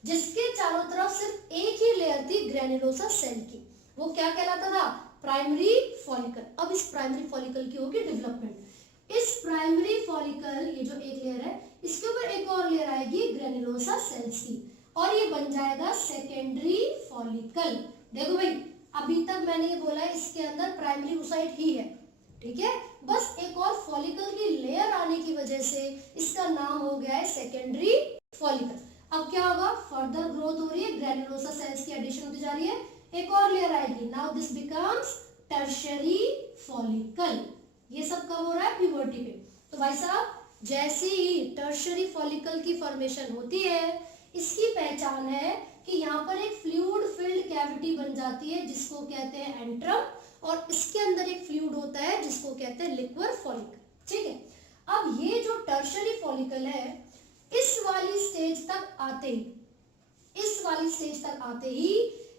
जिसके चारों तरफ सिर्फ एक ही लेयर थी ग्रैन्युलोसा सेल की, वो क्या कहलाता था, प्राइमरी फॉलिकल। अब इस प्राइमरी फॉलिकल की होगी डेवलपमेंट। इस प्राइमरी फॉलिकल, ये जो एक लेयर है, इसके ऊपर एक और लेयर आएगी ग्रैन्युलोसा सेल्स की, और ये बन जाएगा सेकेंडरी फॉलिकल। देखो भाई, अभी तक मैंने ये बोला है इसके अंदर प्राइमरी oocyte ही है, ठीक है, बस एक और फॉलिकल की लेयर आने की वजह से इसका नाम हो गया है सेकेंडरी फॉलिकल। अब क्या होगा, फर्दर ग्रोथ हो रही है, ग्रैन्युलोसा सेल्स की एडिशन होती जा रही है, एक और लेयर आएगी, now this becomes tertiary follicle. ये सब कब हो रहा है, प्यूबर्टी पे। तो भाई साहब, जैसे ही टर्शियरी फॉलिकल की फॉर्मेशन होती है, इसकी पहचान है कि यहाँ पर एक फ्लूइड फिल्ड कैविटी बन जाती है जिसको कहते हैं एंट्रम, और इसके अंदर एक फ्लूइड होता है जिसको कहते हैं लिक्विड फॉलिकल, ठीक है। अब ये जो टर्शियरी फॉलिकल है, इस वाली स्टेज तक आते ही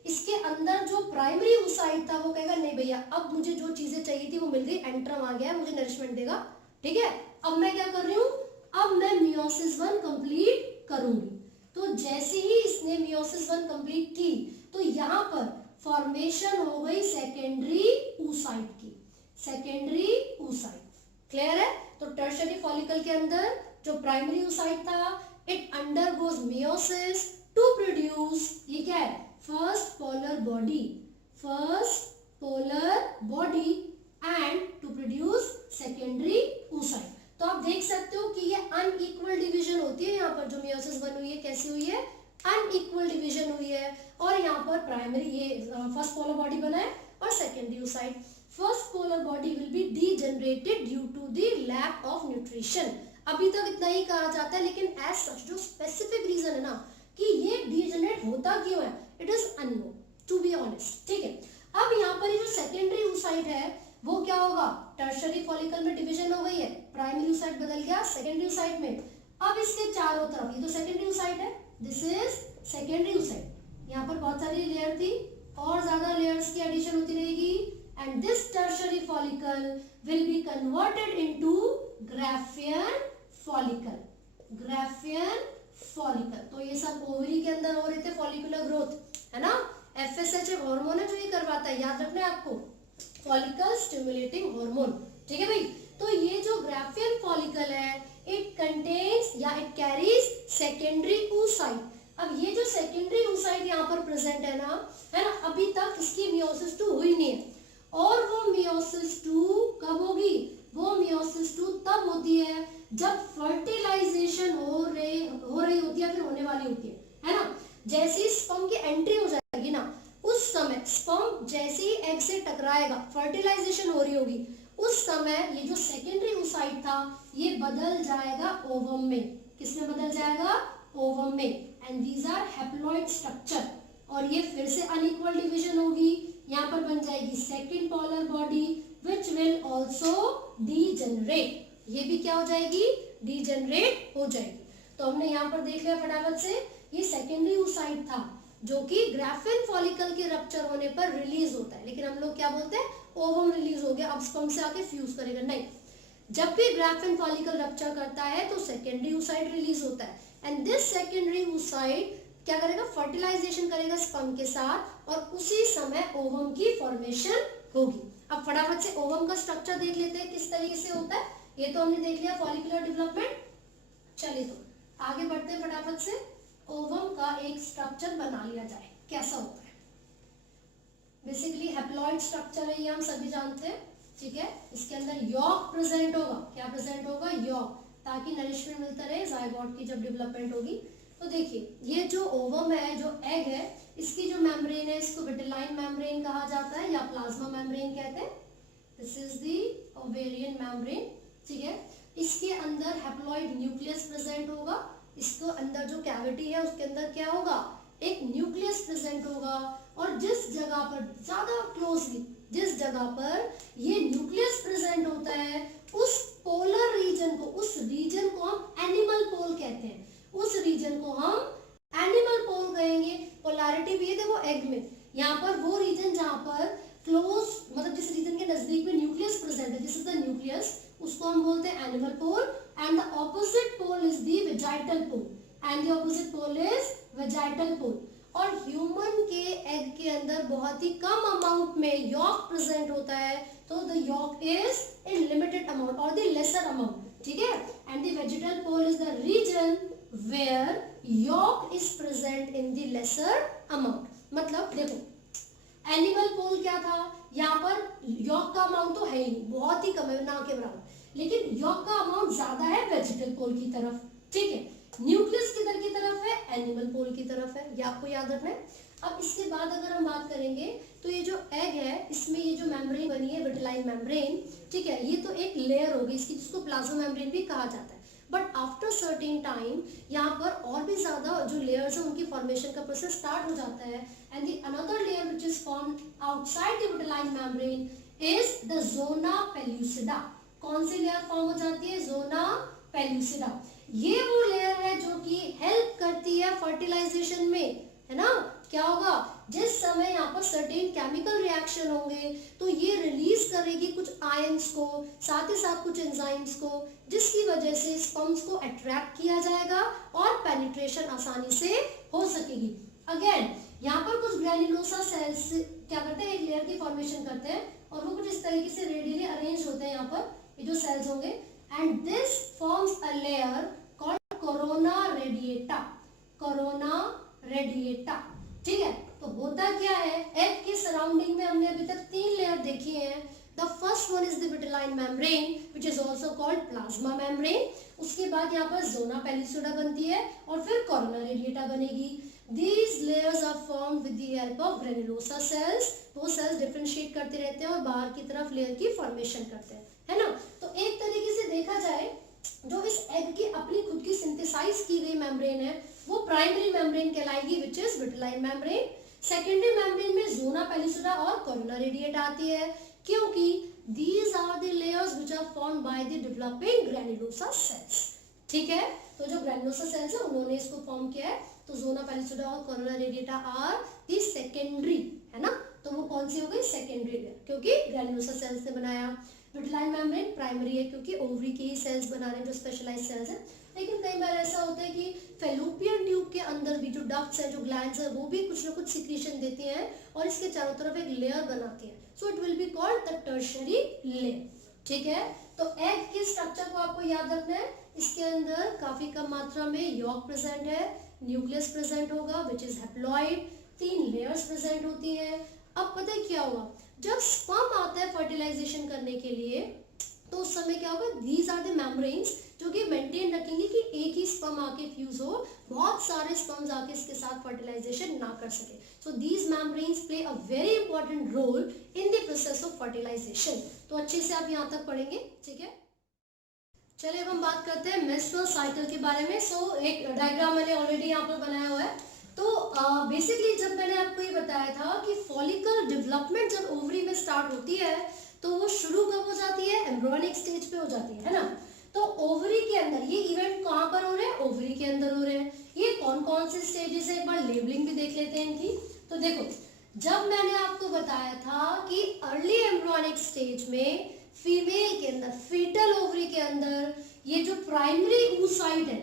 इसके अंदर जो प्राइमरी oocyte था वो कहेगा नहीं भैया, अब मुझे जो चीजें चाहिए थी वो मिल गई, एंट्रम आ गया, मुझे नरिशमेंट देगा, ठीक है। अब मैं क्या कर रही हूँ, अब मैं मियोसिस 1 कंप्लीट करूंगी। तो जैसे ही इसने मियोसिस 1 कंप्लीट की तो यहाँ पर फॉर्मेशन हो गई सेकेंडरी oocyte की, सेकेंडरी oocyte, क्लियर है। तो टर्शियरी फॉलिकल के अंदर जो प्राइमरी oocyte था, it undergoes meiosis to produce, ये क्या है, first polar body and to produce secondary oocyte। तो आप देख सकते हो कि ये अनइक्वल डिवीजन होती है, यहाँ पर जो मियोसिस 1 हुई है कैसी हुई है, अनइक्वल डिवीजन हुई है, और यहाँ पर प्राइमरी ये फर्स्ट पोलर बॉडी बना है और secondary oocyte। First polar body will be degenerated due to the lack of nutrition. अभी तक इतना ही कहा जाता है, लेकिन एज सच जो स्पेसिफिक रीजन है ना कि ये डीजनरेट होता क्यों है, it is unknown to be honest, ठीक है। अब यहाँ पर ये जो सेकेंडरी oocyte है वो क्या होगा, टर्शरी फॉलिकल में डिवीजन हो गई है, प्राइमरी oocyte बदल गया सेकेंडरी oocyte में। अब इसके चारों तरफ, ये तो सेकेंडरी oocyte है, दिस इज सेकेंडरी oocyte, यहाँ पर बहुत सारी लेयर थी, और ज्यादा लेयर्स की एडिशन होती रहेगी, and this tertiary follicle will be converted into Graafian follicle, Graafian follicle. तो ये सब ओवरी के अंदर हो रहे थे फॉलिकुलर ग्रोथ, है ना। FSH एक हार्मोन है जो ये करवाता है, याद रखना है आपको, फॉलिकल स्टिमुलेटिंग हार्मोन, ठीक है भाई। तो ये जो ग्राफियन फॉलिकल है इट कंटेन्स या इट कैरीज सेकेंडरी oocyte। अब ये जो सेकेंडरी oocyte यहाँ पर प्रेजेंट है ना, अभी तक इसकी मियोसिस 2 हुई नहीं है, और वो मियोसिस 2 कब होगी, वो मियोसिस 2 तब होती है जब फर्टिलाइजेशन हो रही होती है, फिर होने वाली होती है ना। जैसे ही स्पर्म की एंट्री हो जाएगी ना, उस समय स्पर्म जैसे ही एग से टकराएगा, फर्टिलाइजेशन हो रही होगी, उस समय ये जो सेकेंडरी oocyte था ये बदल जाएगा ओवम में। किसमें बदल जाएगा, ओवम में, and these are haploid structure, और ये फिर से अनइक्वल डिवीजन होगी, यहाँ पर बन जाएगी second polar body which will also degenerate, ये भी क्या हो जाएगी, डीजेनरेट हो जाएगी। तो हमने यहाँ पर देख लिया फटाफट से, ये सेकेंडरी oocyte था जो कि ग्राफिन फॉलिकल के रप्चर होने पर रिलीज होता है, लेकिन हम लोग क्या बोलते हैं, ओवम रिलीज हो गया, अब स्पर्म से आके फ्यूज करेगा, नहीं, जब भी ग्राफिन फॉलिकल रप्चर करता है तो सेकेंडरी oocyte रिलीज होता है, एंड दिस सेकेंडरी oocyte क्या करेगा, फर्टिलाइजेशन करेगा स्पर्म के साथ, और उसी समय ओवम की फॉर्मेशन होगी। अब फटाफट से ओवम का स्ट्रक्चर देख लेते हैं किस तरीके से होता है, ये तो हमने देख लिया फॉलिकुलर डेवलपमेंट। चलिए तो आगे बढ़ते हैं फटाफट से, ओवम का एक स्ट्रक्चर बना लिया जाए, कैसा होता है। बेसिकली हैप्लॉइड स्ट्रक्चर है ये, हम सभी जानते हैं, ठीक है। इसके अंदर यॉर्क प्रेजेंट होगा, क्या प्रेजेंट होगा, यॉर्क, ताकि नरिशमेंट मिलता रहे जायगोट की जब डेवलपमेंट होगी। तो देखिए ये जो ओवम है, जो एग है, इसकी जो मेम्ब्रेन है इसको विटेलाइन मेम्ब्रेन कहा जाता है या प्लाज्मा मेम्ब्रेन कहते हैं, this is the ovarian membrane, ठीक है। इसके अंदर हैप्लॉइड न्यूक्लियस प्रेजेंट होगा, इसको अंदर जो कैविटी है उसके अंदर क्या होगा, एक न्यूक्लियस प्रेजेंट होगा, और जिस जगह पर ज्यादा क्लोजली, जिस जगह पर ये न्यूक्लियस प्रेजेंट होता है, उस पोलर रीजन को, उस रीजन को हम एनिमल पोल कहते हैं, उस रीजन को हम एनिमल पोल कहेंगे। पोलैरिटी भी है देखो एग में, यहाँ पर वो रीजन जहाँ पर क्लोज, मतलब जिस रीजन के नजदीक में न्यूक्लियस प्रेजेंट है, दिस इज द न्यूक्लियस, उसको हम बोलते हैं animal pole, and the opposite pole is the vegetal pole, and the opposite pole is vegetal pole. और ह्यूमन के एग के अंदर बहुत ही कम अमाउंट में यॉर्क प्रेजेंट होता है, तो the yolk is in limited amount और द लेसर अमाउंट, ठीक है। And the vegetal pole is the region where yolk is present in the lesser amount। मतलब देखो एनिमल पोल क्या था, यहाँ पर यॉर्क का अमाउंट तो है ही बहुत ही कम है, ना के बराबर, लेकिन यॉर्क का अमाउंट ज्यादा है वेजिटल पोल की तरफ, ठीक है। न्यूक्लियस किधर की तरफ है, एनिमल पोल की तरफ है, ये आपको याद रखना है। अब इसके बाद अगर हम बात करेंगे तो ये जो एग है इसमें ये जो मेम्ब्रेन बनी है विटेलाइन मेम्ब्रेन, ठीक है, ये तो एक लेयर होगी इसकी, जिसको प्लाज्मा मेम्ब्रेन भी कहा जाता है। बट आफ्टर सर्टेन टाइम यहाँ पर और भी ज्यादा जो लेयर्स है उनकी फॉर्मेशन का प्रोसेस स्टार्ट हो जाता है, and the another layer which is formed outside the vitelline membrane is the zona pellucida. कौन सी लेयर फॉर्म हो जाती है, जोना पेल्यूसिडा। ये वो लेयर है जो कि हेल्प करती है फर्टिलाइजेशन में, है ना। क्या होगा, जिस समय यहाँ पर सर्टेन केमिकल रिएक्शन होंगे तो ये रिलीज करेगी कुछ आयंस को, साथ ही साथ कुछ एंजाइम्स को, जिसकी वजह से स्पर्म्स को अट्रैक्ट किया जाएगा और पेनिट्रेशन आसानी से हो सकेगी। अगेन यहाँ पर कुछ ग्रैन्युलोसा सेल्स क्या करते हैं, एक लेयर की फॉर्मेशन करते हैं, और वो कुछ इस तरीके से रेडियली अरेंज होते हैं यहाँ पर ये जो सेल्स होंगे, and this forms a layer called corona radiata, corona radiata, ठीक है। तो होता क्या है, एग के सराउंडिंग में हमने अभी तक 3 लेयर देखी हैं। The first one is the vitelline membrane which is also called plasma membrane, उसके बाद यहाँ पर जोना पेल्यूसिडा बनती है, और फिर कोरोना रेडिएटा बनेगी। These layers are formed with the help of granulosa cells। वो सेल्स डिफरेंशिएट करते रहते हैं और बाहर की तरफ लेयर की फॉर्मेशन करते हैं, है ना। तो एक तरीके से देखा जाए जो इस एग की अपनी खुद की सिंथेसाइज की गई मेम्ब्रेन है वो प्राइमरी मेम्ब्रेन कहलाएगी, which is vitelline membrane. Secondary membrane में जोना पेलिसुडा और कोरोना रेडिएट आती है, क्योंकि these are the layers which are formed by the developing granulosa cells। ठीक है, तो जो ग्रेनुलोसा सेल्स है उन्होंने इसको फॉर्म किया है। तो जोना पेलिसुडा और corona radiata are the secondary, है ना, तो वो कौन सी हो गई, सेकेंडरी लेयर, क्योंकि ग्रेनुलोसा सेल्स ने बनाया। विट्रिलाइन मेम्ब्रेन प्राइमरी है, क्योंकि ओवरी के ही सेल्स बना रहे हैं जो स्पेशलाइज्ड सेल्स है। लेकिन कई बार ऐसा होता है कि फेलोपियन ट्यूब के अंदर भी जो डक्ट्स है, जो ग्लैंड्स है, वो भी कुछ ना कुछ सिक्रीशन देती हैं और इसके चारों तरफ एक लेयर बनाती है। So it will be called the tertiary layer. ठीक है, तो एग के स्ट्रक्चर को आपको याद रखना है। इसके अंदर काफी कम मात्रा में यॉर्क प्रेजेंट है, न्यूक्लियस प्रेजेंट होगा which is haploid, 3 layers present होती है। अब पता है क्या हुआ, जब स्पर्म आता है फर्टिलाइजेशन करने के लिए, तो उस समय क्या होगा, दीज आर द मेम्ब्रेन्स जो कि मेंटेन रखेंगे कि एक ही स्पर्म आके फ्यूज हो, बहुत सारे स्पर्म्स आके इसके साथ फर्टिलाइजेशन ना कर सके। So these membranes play a very important role in the process of fertilisation. तो अच्छे से आप यहाँ तक पढ़ेंगे। ठीक है, चलिए अब हम बात करते हैं मेंस्ट्रुअल साइकिल के बारे में। सो एक डायग्राम मैंने ऑलरेडी यहाँ पर बनाया हुआ है। तो बेसिकली जब मैंने आपको ये बताया था कि फॉलिकल डेवलपमेंट जब ओवरी में स्टार्ट होती है तो वो शुरू कब हो जाती है, एम्ब्रियोनिक स्टेज पे हो जाती है ना। तो ओवरी के अंदर ये इवेंट कहाँ पर हो रहे हैं, ओवरी के अंदर हो रहे हैं। ये कौन कौन से स्टेजेस है, एक बार लेबलिंग भी देख लेते हैं इनकी। तो देखो, जब मैंने आपको बताया था कि अर्ली एम्ब्रियोनिक स्टेज में फीमेल के अंदर, फीटल ओवरी के अंदर, ये जो प्राइमरी oocyte है,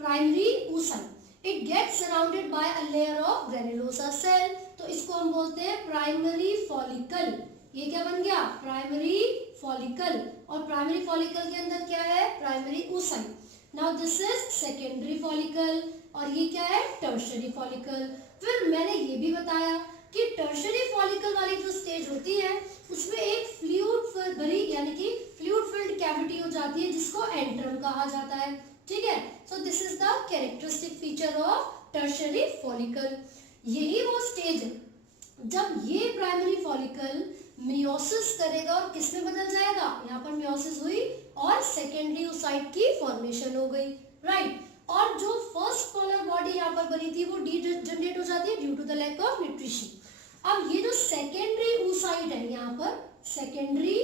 primary oocyte, it gets surrounded by a layer of granulosa cell. तो इसको हम बोलते हैं प्राइमरी फॉलिकल। ये क्या बन गया, प्राइमरी फॉलिकल। और प्राइमरी फॉलिकल के अंदर क्या है, primary oocyte। Now this is secondary follicle, और ये क्या है, टर्शियरी फॉलिकल। फिर मैंने ये भी बताया कि टर्शियरी फॉलिकल वाली जो स्टेज होती है उसमें एक फ्लूइड भरी यानी कि फ्लूइड फिल्ड कैविटी हो जाती है जिसको एंट्रम कहा जाता है। ठीक है, so this is the characteristic feature of tertiary follicle. यही वो स्टेज है जब ये प्राइमरी फॉलिकल मियोसिस करेगा और किस में बदल जाएगा, यहाँ पर मियोसिस हुई और सेकेंडरी oocyte की फॉर्मेशन हो गई, राइट। और जो फर्स्ट पोलर बॉडी यहाँ पर बनी थी वो डीजनरेट हो जाती है due to the lack of nutrition. अब ये जो सेकेंडरी oocyte है, यहाँ पर सेकेंडरी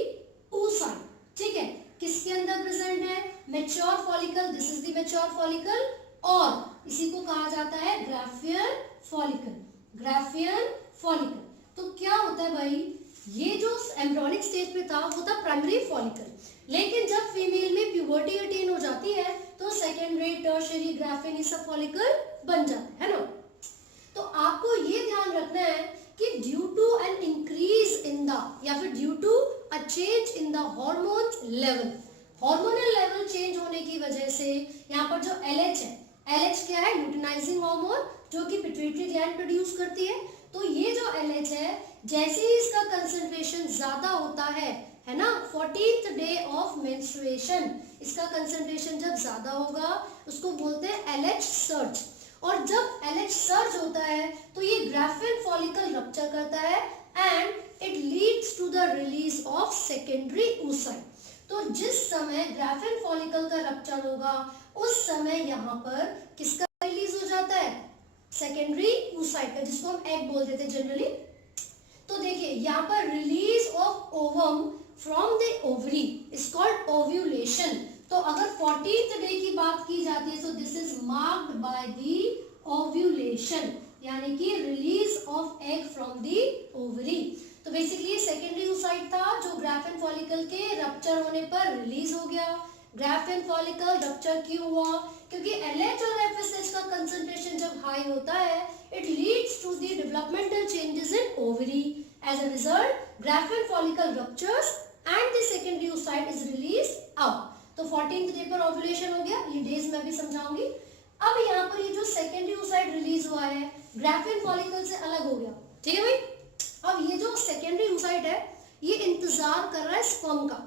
oocyte, ठीक है, किसके अंदर प्रेजेंट है, mature follicle, this is the mature follicle, और इसी को कहा जाता है ग्राफियन फॉलिकल, ग्राफियन फॉलिकल। तो क्या होता है भाई, ये जो एम्ब्रियोनिक स्टेज पे था वो था प्राइमरी फॉलिकल, लेकिन जब फीमेल में प्यूबर्टी अटेन हो जाती है तो सेकेंडरी, टर्शियरी, ग्राफियन ये सब फॉलिकल बन जाते हैं ना। तो आपको ये ध्यान रखना है कि due to an increase in the, या फिर due to a change in the hormone level, hormonal level change होने की वजह से यहाँ पर जो LH है, LH क्या है, ल्यूटिनाइजिंग हार्मोन, जो कि पिट्यूटरी ग्लैंड प्रोड्यूस करती है। तो ये जो LH है, जैसे ही इसका कंसंट्रेशन ज्यादा होता है ना, 14th डे ऑफ मेंस्ट्रुएशन, इसका कंसंट्रेशन जब ज्यादा होगा उसको बोलते हैं LH सर्ज। और जब LH सर्ज होता है तो ये ग्राफियन फॉलिकल रप्चर करता है and it leads to the release of secondary oocyte। तो जिस समय ग्राफियन फॉलिकल का रप्चर होगा उस समय यहाँ पर किसका रिलीज हो जाता है, सेकेंडरी oocyte का, जिसको हम एग बोल देते हैं जनरली। तो देखिए यहाँ पर release of ovum from the ovary is called ovulation. तो अगर 14th डे की बात की जाती है तो this is marked by the ovulation, यानी कि release of egg from the ovary. तो बेसिकली सेकेंडरी oocyte था जो ग्राफियन फॉलिकल के रप्चर होने पर रिलीज हो गया। ग्राफियन फॉलिकल रप्चर क्यों हुआ, क्योंकि LH और FSH का कंसंट्रेशन जब हाई होता है it leads to the developmental changes in ovary. As a result graafian follicle ruptures and the secondary oocyte is release out. तो 14th डे पर ओव्यूलेशन हो गया, ये डेज मैं भी समझाऊंगी। अब यहाँ पर ये जो सेकेंडरी oocyte रिलीज हुआ है ग्राफियन फॉलिकल से अलग हो गया, ठीक है भाई। अब ये जो सेकेंडरी oocyte है ये इंतजार कर रहा है स्पर्म का।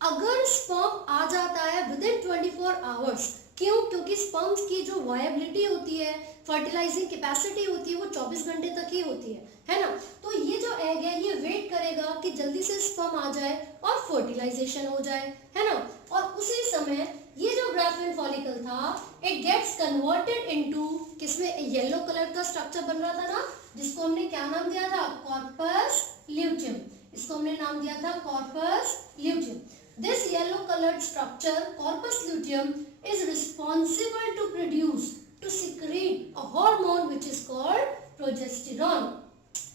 अगर स्पर्म आ जाता है विद इन 24 आवर्स, क्यों, क्योंकि स्पर्म्स की जो वायबिलिटी होती है, फर्टिलाइजिंग कैपेसिटी होती है वो 24 घंटे तक ही होती है ना। तो ये जो एग है ये वेट करेगा कि जल्दी से स्पर्म आ जाए और फर्टिलाइजेशन हो जाए, है ना। और उसी समय ये जो ग्राफिन फॉलिकल था इट गेट्स कन्वर्टेड इनटू, किसमें येलो कलर का स्ट्रक्चर बन रहा था ना, जिसको हमने क्या नाम दिया था, कॉर्पस ल्यूटियम। इसको हमने नाम दिया था corpus luteum. This yellow coloured structure corpus luteum is responsible to produce, to secrete a hormone which is called progesterone.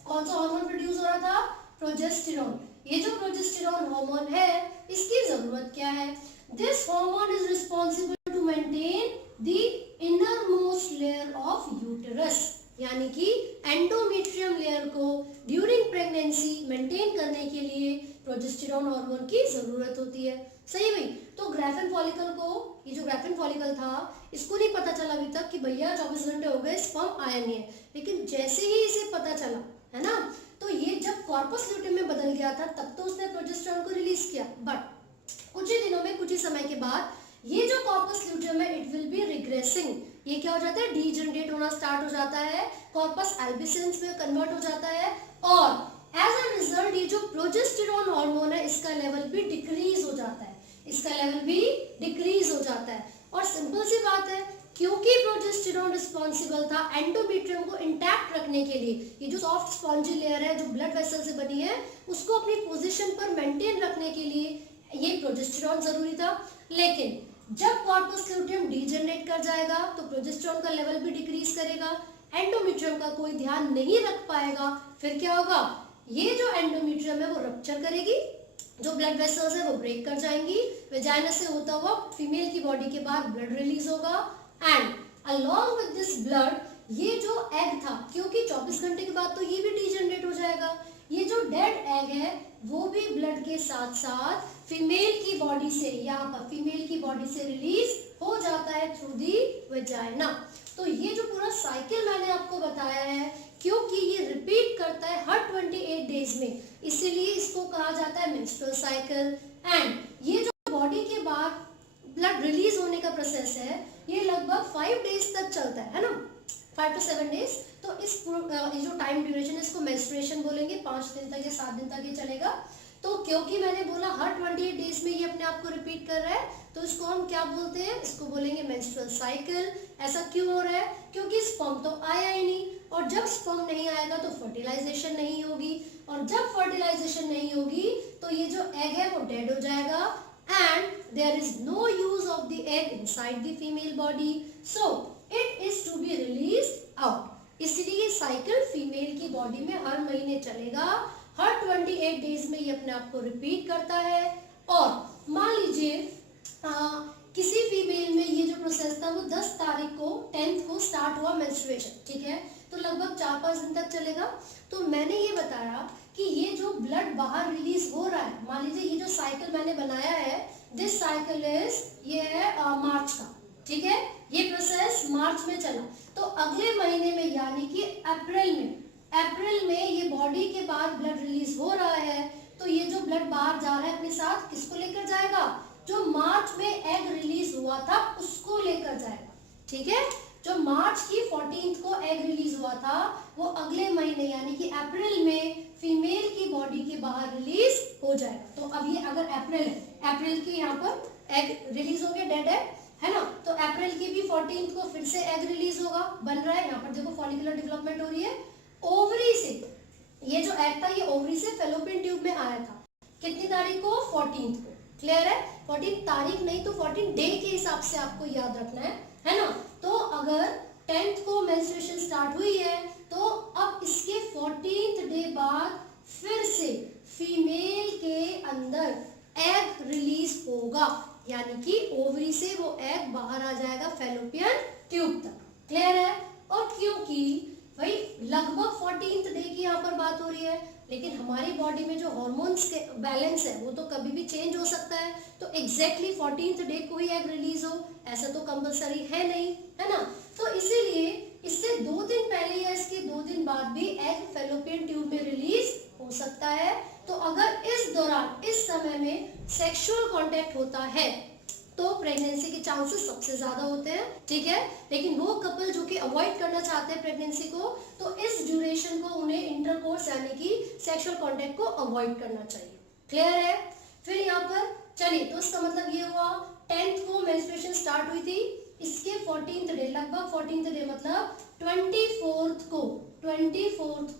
कौन सा हार्मोन प्रोड्यूस हो रहा था, प्रोजेस्टेरॉन। ये जो प्रोजेस्टेरॉन हार्मोन है इसकी जरूरत क्या है, this hormone is responsible to maintain the innermost layer of uterus, यानी कि एंडोमेट्रियम लेयर को ड्यूरिंग प्रेगनेंसी मेंटेन करने के लिए प्रोजेस्टेरॉन हार्मोन की जरूरत होती है। सही भाई। तो ग्राफिन फॉलिकल को, ये जो ग्राफिन फॉलिकल था इसको नहीं पता चला अभी तक कि भैया 24 घंटे हो गए स्पर्म आया नहीं है, लेकिन जैसे ही इसे पता चला है ना, तो ये जब कॉर्पस ल्यूटियम में बदल गया था तब तो उसने प्रोजेस्टेरॉन को रिलीज किया, बट कुछ ही दिनों में, कुछ ही समय के बाद ये जो कॉर्पस ल्यूटियम है इट विल बी रिग्रेसिंग, ये क्या हो जाता है, डीजनरेट होना स्टार्ट हो जाता है, कॉर्पस एल्बिसेंस में कन्वर्ट हो जाता है, और एज अ रिजल्ट ये जो प्रोजेस्टेरॉन हार्मोन है इसका लेवल भी डिक्रीज हो जाता है, इसका लेवल भी डिक्रीज हो जाता है। और सिंपल सी बात है, क्योंकि प्रोजेस्टेरॉन रिस्पॉन्सिबल था एंडोमेट्रियम को इंटैक्ट रखने के लिए, ये जो सॉफ्ट स्पॉन्जी लेयर है जो ब्लड वेसल से बनी है उसको अपनी पोजीशन पर मेंटेन रखने के लिए ये प्रोजेस्टेरॉन जरूरी था। लेकिन जब कॉर्पस ल्यूटियम डीजनरेट कर जाएगा तो प्रोजेस्टेरॉन का लेवल भी डिक्रीज करेगा, एंडोमेट्रियम का कोई ध्यान नहीं रख पाएगा, फिर क्या होगा, ये जो एंडोमेट्रियम है वो रप्चर करेगी, जो ब्लड वेसल्स है वो ब्रेक कर जाएंगी, वेजाइना से होता हुआ फीमेल की बॉडी के बाहर ब्लड रिलीज होगा, and along with this blood ये जो एग था, क्योंकि 24 घंटे के बाद तो ये भी डीजनरेट हो जाएगा, ये जो डेड एग है वो भी ब्लड के साथ साथ फीमेल की बॉडी से, यहाँ पर फीमेल की बॉडी से रिलीज हो जाता है थ्रू दी वेजाइना। तो ये जो पूरा साइकिल मैंने आपको बताया है, क्योंकि ये रिपीट करता है हर 28 डेज में, इसीलिए इसको कहा जाता है मेंस्ट्रुअल साइकिल। एंड ये जो बॉडी के बाहर ब्लड रिलीज होने का प्रोसेस है ये लगभग 5 डेज तक चलता है ना, 5 to 7 डेज। तो इस ये जो टाइम ड्यूरेशन है इसको मेंस्ट्रुएशन बोलेंगे, 5 दिन तक या 7 दिन तक ये चलेगा। तो क्योंकि मैंने बोला हर 28 डेज में ये अपने आप को रिपीट कर रहा है तो इसको हम क्या बोलते हैं, इसको बोलेंगे मेंस्ट्रुअल साइकिल। ऐसा क्यों हो रहा है, क्योंकि स्पर्म तो आया ही नहीं, और जब स्पर्म नहीं आएगा तो फर्टिलाइजेशन नहीं होगी, और जब फर्टिलाइजेशन नहीं होगी तो ये जो एग है वो डेड हो जाएगा, and there is no use of the egg inside the female body, so it is to be released out। इसलिए ये साइकिल फीमेल की बॉडी में हर महीने चलेगा, हर 28 डेज में ये अपने आप को रिपीट करता है। और मान लीजिए किसी फीमेल में ये जो प्रोसेस था वो 10 तारीख को 10th को स्टार्ट हुआ मेंस्ट्रुएशन, ठीक है, तो लगभग 4-5 दिन तक चलेगा। तो मैंने ये बताया कि ये जो ब्लड बाहर रिलीज हो रहा है, मान लीजिए ये जो साइकिल मैंने बनाया है, दिस साइकिल इज, ये है मार्च का, ठीक है, ये प्रोसेस मार्च में चला, तो अगले महीने में यानी कि अप्रैल में ये बॉडी के बाहर ब्लड रिलीज हो रहा है, तो ये जो ब्लड बाहर जा रहा है अपने साथ किसको लेकर जाएगा, जो मार्च में एग रिलीज हुआ था उसको लेकर जाएगा, ठीक है, जो मार्च की 14th को एग रिलीज हुआ था वो अगले महीने यानी कि अप्रैल में फीमेल की बॉडी के बाहर रिलीज हो जाएगा। तो अब ये अगर अप्रैल है, अप्रैल की यहाँ पर एग रिलीज हो गया, डेड है ना, तो अप्रैल की भी 14th को फिर से एग रिलीज होगा, बन रहा है, यहाँ पर देखो फॉलिकुलर डेवलपमेंट हो रही है, ओवरी से ये जो एग था ये ओवरी से फेलोपियन ट्यूब में आया था, कितनी तारीख को, 14th को, क्लियर है, 14 तारीख नहीं तो 14 डे के हिसाब से आपको याद रखना है ना। तो अगर 10th को मेंस्ट्रुएशन स्टार्ट हुई है तो अब इसके 14th डे बाद फिर से फीमेल के अंदर एग रिलीज होगा, यानी कि ओवरी से वो एग बाहर आ जाएगा फेलोपियन ट्यूब तक, क्लियर है। और क्योंकि भाई लगभग 14th डे की यहाँ पर बात हो रही है, लेकिन हमारी बॉडी में जो हार्मोन्स के बैलेंस है वो तो कभी भी चेंज हो सकता है, तो एग्जैक्टली 14th डे को ही एग रिलीज हो ऐसा तो कंपलसरी है नहीं, है ना। तो इसीलिए इससे 2 दिन पहले या इसके 2 दिन बाद भी एग फेलोपियन ट्यूब में रिलीज हो सकता है। तो अगर इस दौरान, इस समय में सेक्सुअल कांटेक्ट होता है तो प्रेगनेंसी के चांसेस सबसे ज्यादा होते हैं, ठीक है। लेकिन वो कपल जो कि अवॉइड करना चाहते हैं प्रेगनेंसी को, तो इस ड्यूरेशन को उन्हें इंटरकोर्स यानी कि सेक्सुअल कांटेक्ट को अवॉइड करना चाहिए, क्लियर है। फिर यहाँ पर चलिए, तो इसका मतलब ये हुआ 10th को मेंस्ट्रुएशन स्टार्ट हुई थी, इसके 14th डे, लगभग 14th डे मतलब 24th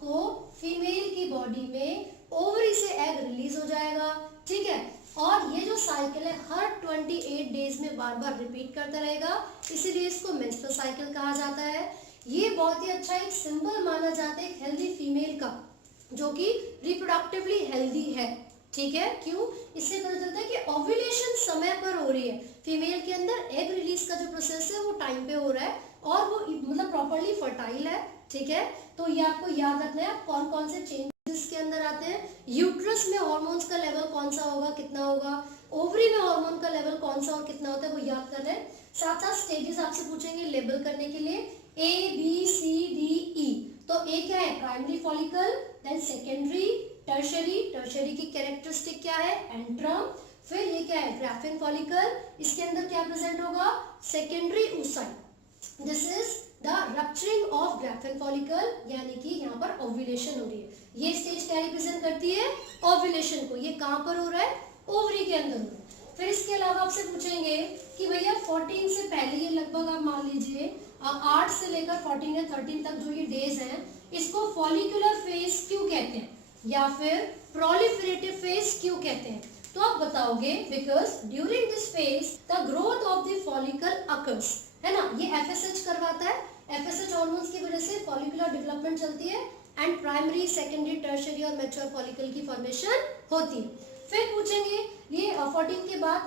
को फीमेल की बॉडी में ओवरी से एग रिलीज हो जाएगा, ठीक है। और ये जो साइकिल है हर 28 डेज में बार बार रिपीट करता रहेगा, इसीलिए इसको मेंस्ट्रुअल साइकिल कहा जाता है। ये बहुत ही अच्छा एक सिंबल माना जाता है एक हेल्दी फीमेल का, जो कि रिप्रोडक्टिवली हेल्दी है, ठीक है। क्यों? इससे पता चलता है कि ओव्यूलेशन समय पर हो रही है, फीमेल के अंदर एग रिलीज का जो प्रोसेस है वो टाइम पे हो रहा है और वो मतलब प्रॉपर्ली फर्टाइल है, ठीक है। तो ये आपको याद रखना है कौन कौन से चेंजेस के अंदर आते हैं। यूट्रस में हार्मोन्स का लेवल कौन सा होगा, कितना होगा, ओवरी में हार्मोन का लेवल कौन सा और कितना होता है, वो याद करना है। साथ साथ स्टेजेस आपसे पूछेंगे लेबल करने के लिए, A B C D E। तो ए क्या है, primary follicle, then secondary, tertiary की कैरेक्टरिस्टिक क्या है, एंट्रम। फिर ये क्या है, ग्राफिन फॉलिकल, इसके अंदर क्या प्रेजेंट होगा, secondary oocyte। This is the rupturing of graphene follicle, यानी कि यहाँ पर ओव्यूलेशन हो रही है। ये स्टेज क्या रिप्रेजेंट करती है, ओव्यूलेशन को। ये कहाँ पर हो रहा है, ओवरी के अंदर हो रहा है। फिर इसके अलावा आपसे पूछेंगे कि भैया 14 से पहले, ये लगभग आप मान लीजिए 8 से लेकर 14 या 13 तक जो ये डेज हैं, इसको फॉलिकुलर फेज क्यों कहते हैं या फिर प्रोलिफरेटिव फेज क्यों कहते हैं। तो आप बताओगे because during this phase the growth of the follicle occurs, है ना। ये एफएसएच करवाता है, एफएसएच हार्मोन्स की वजह से फॉलिकुलर डेवलपमेंट चलती है एंड प्राइमरी, सेकेंडरी, टर्शरी और मैच्योर फॉलिकल की फॉर्मेशन होती है। फिर पूछेंगे ये 14 के बाद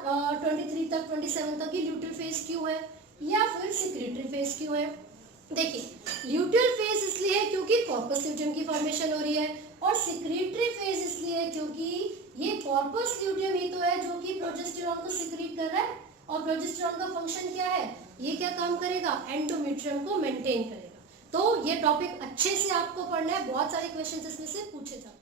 23 तक 27 तक ये ल्यूटियल फेज क्यों है या फिर सिक्रेटरी फेज क्यों है। देखिए ल्यूटियल फेज इसलिए है क्योंकि कॉर्पस ल्यूटियम की फॉर्मेशन हो रही है, और सिक्रेटरी फेज इसलिए है क्योंकि ये कॉर्पस ल्यूटियम ही तो है जो कि प्रोजेस्टेरॉन को सिक्रीट कर रहा है, और प्रोजेस्टेरॉन का फंक्शन क्या है, ये क्या काम करेगा, एंडोमेट्रियम को मेंटेन करेगा। तो ये टॉपिक अच्छे से आपको पढ़ना है, बहुत सारे क्वेश्चंस इसमें से पूछे जाते हैं।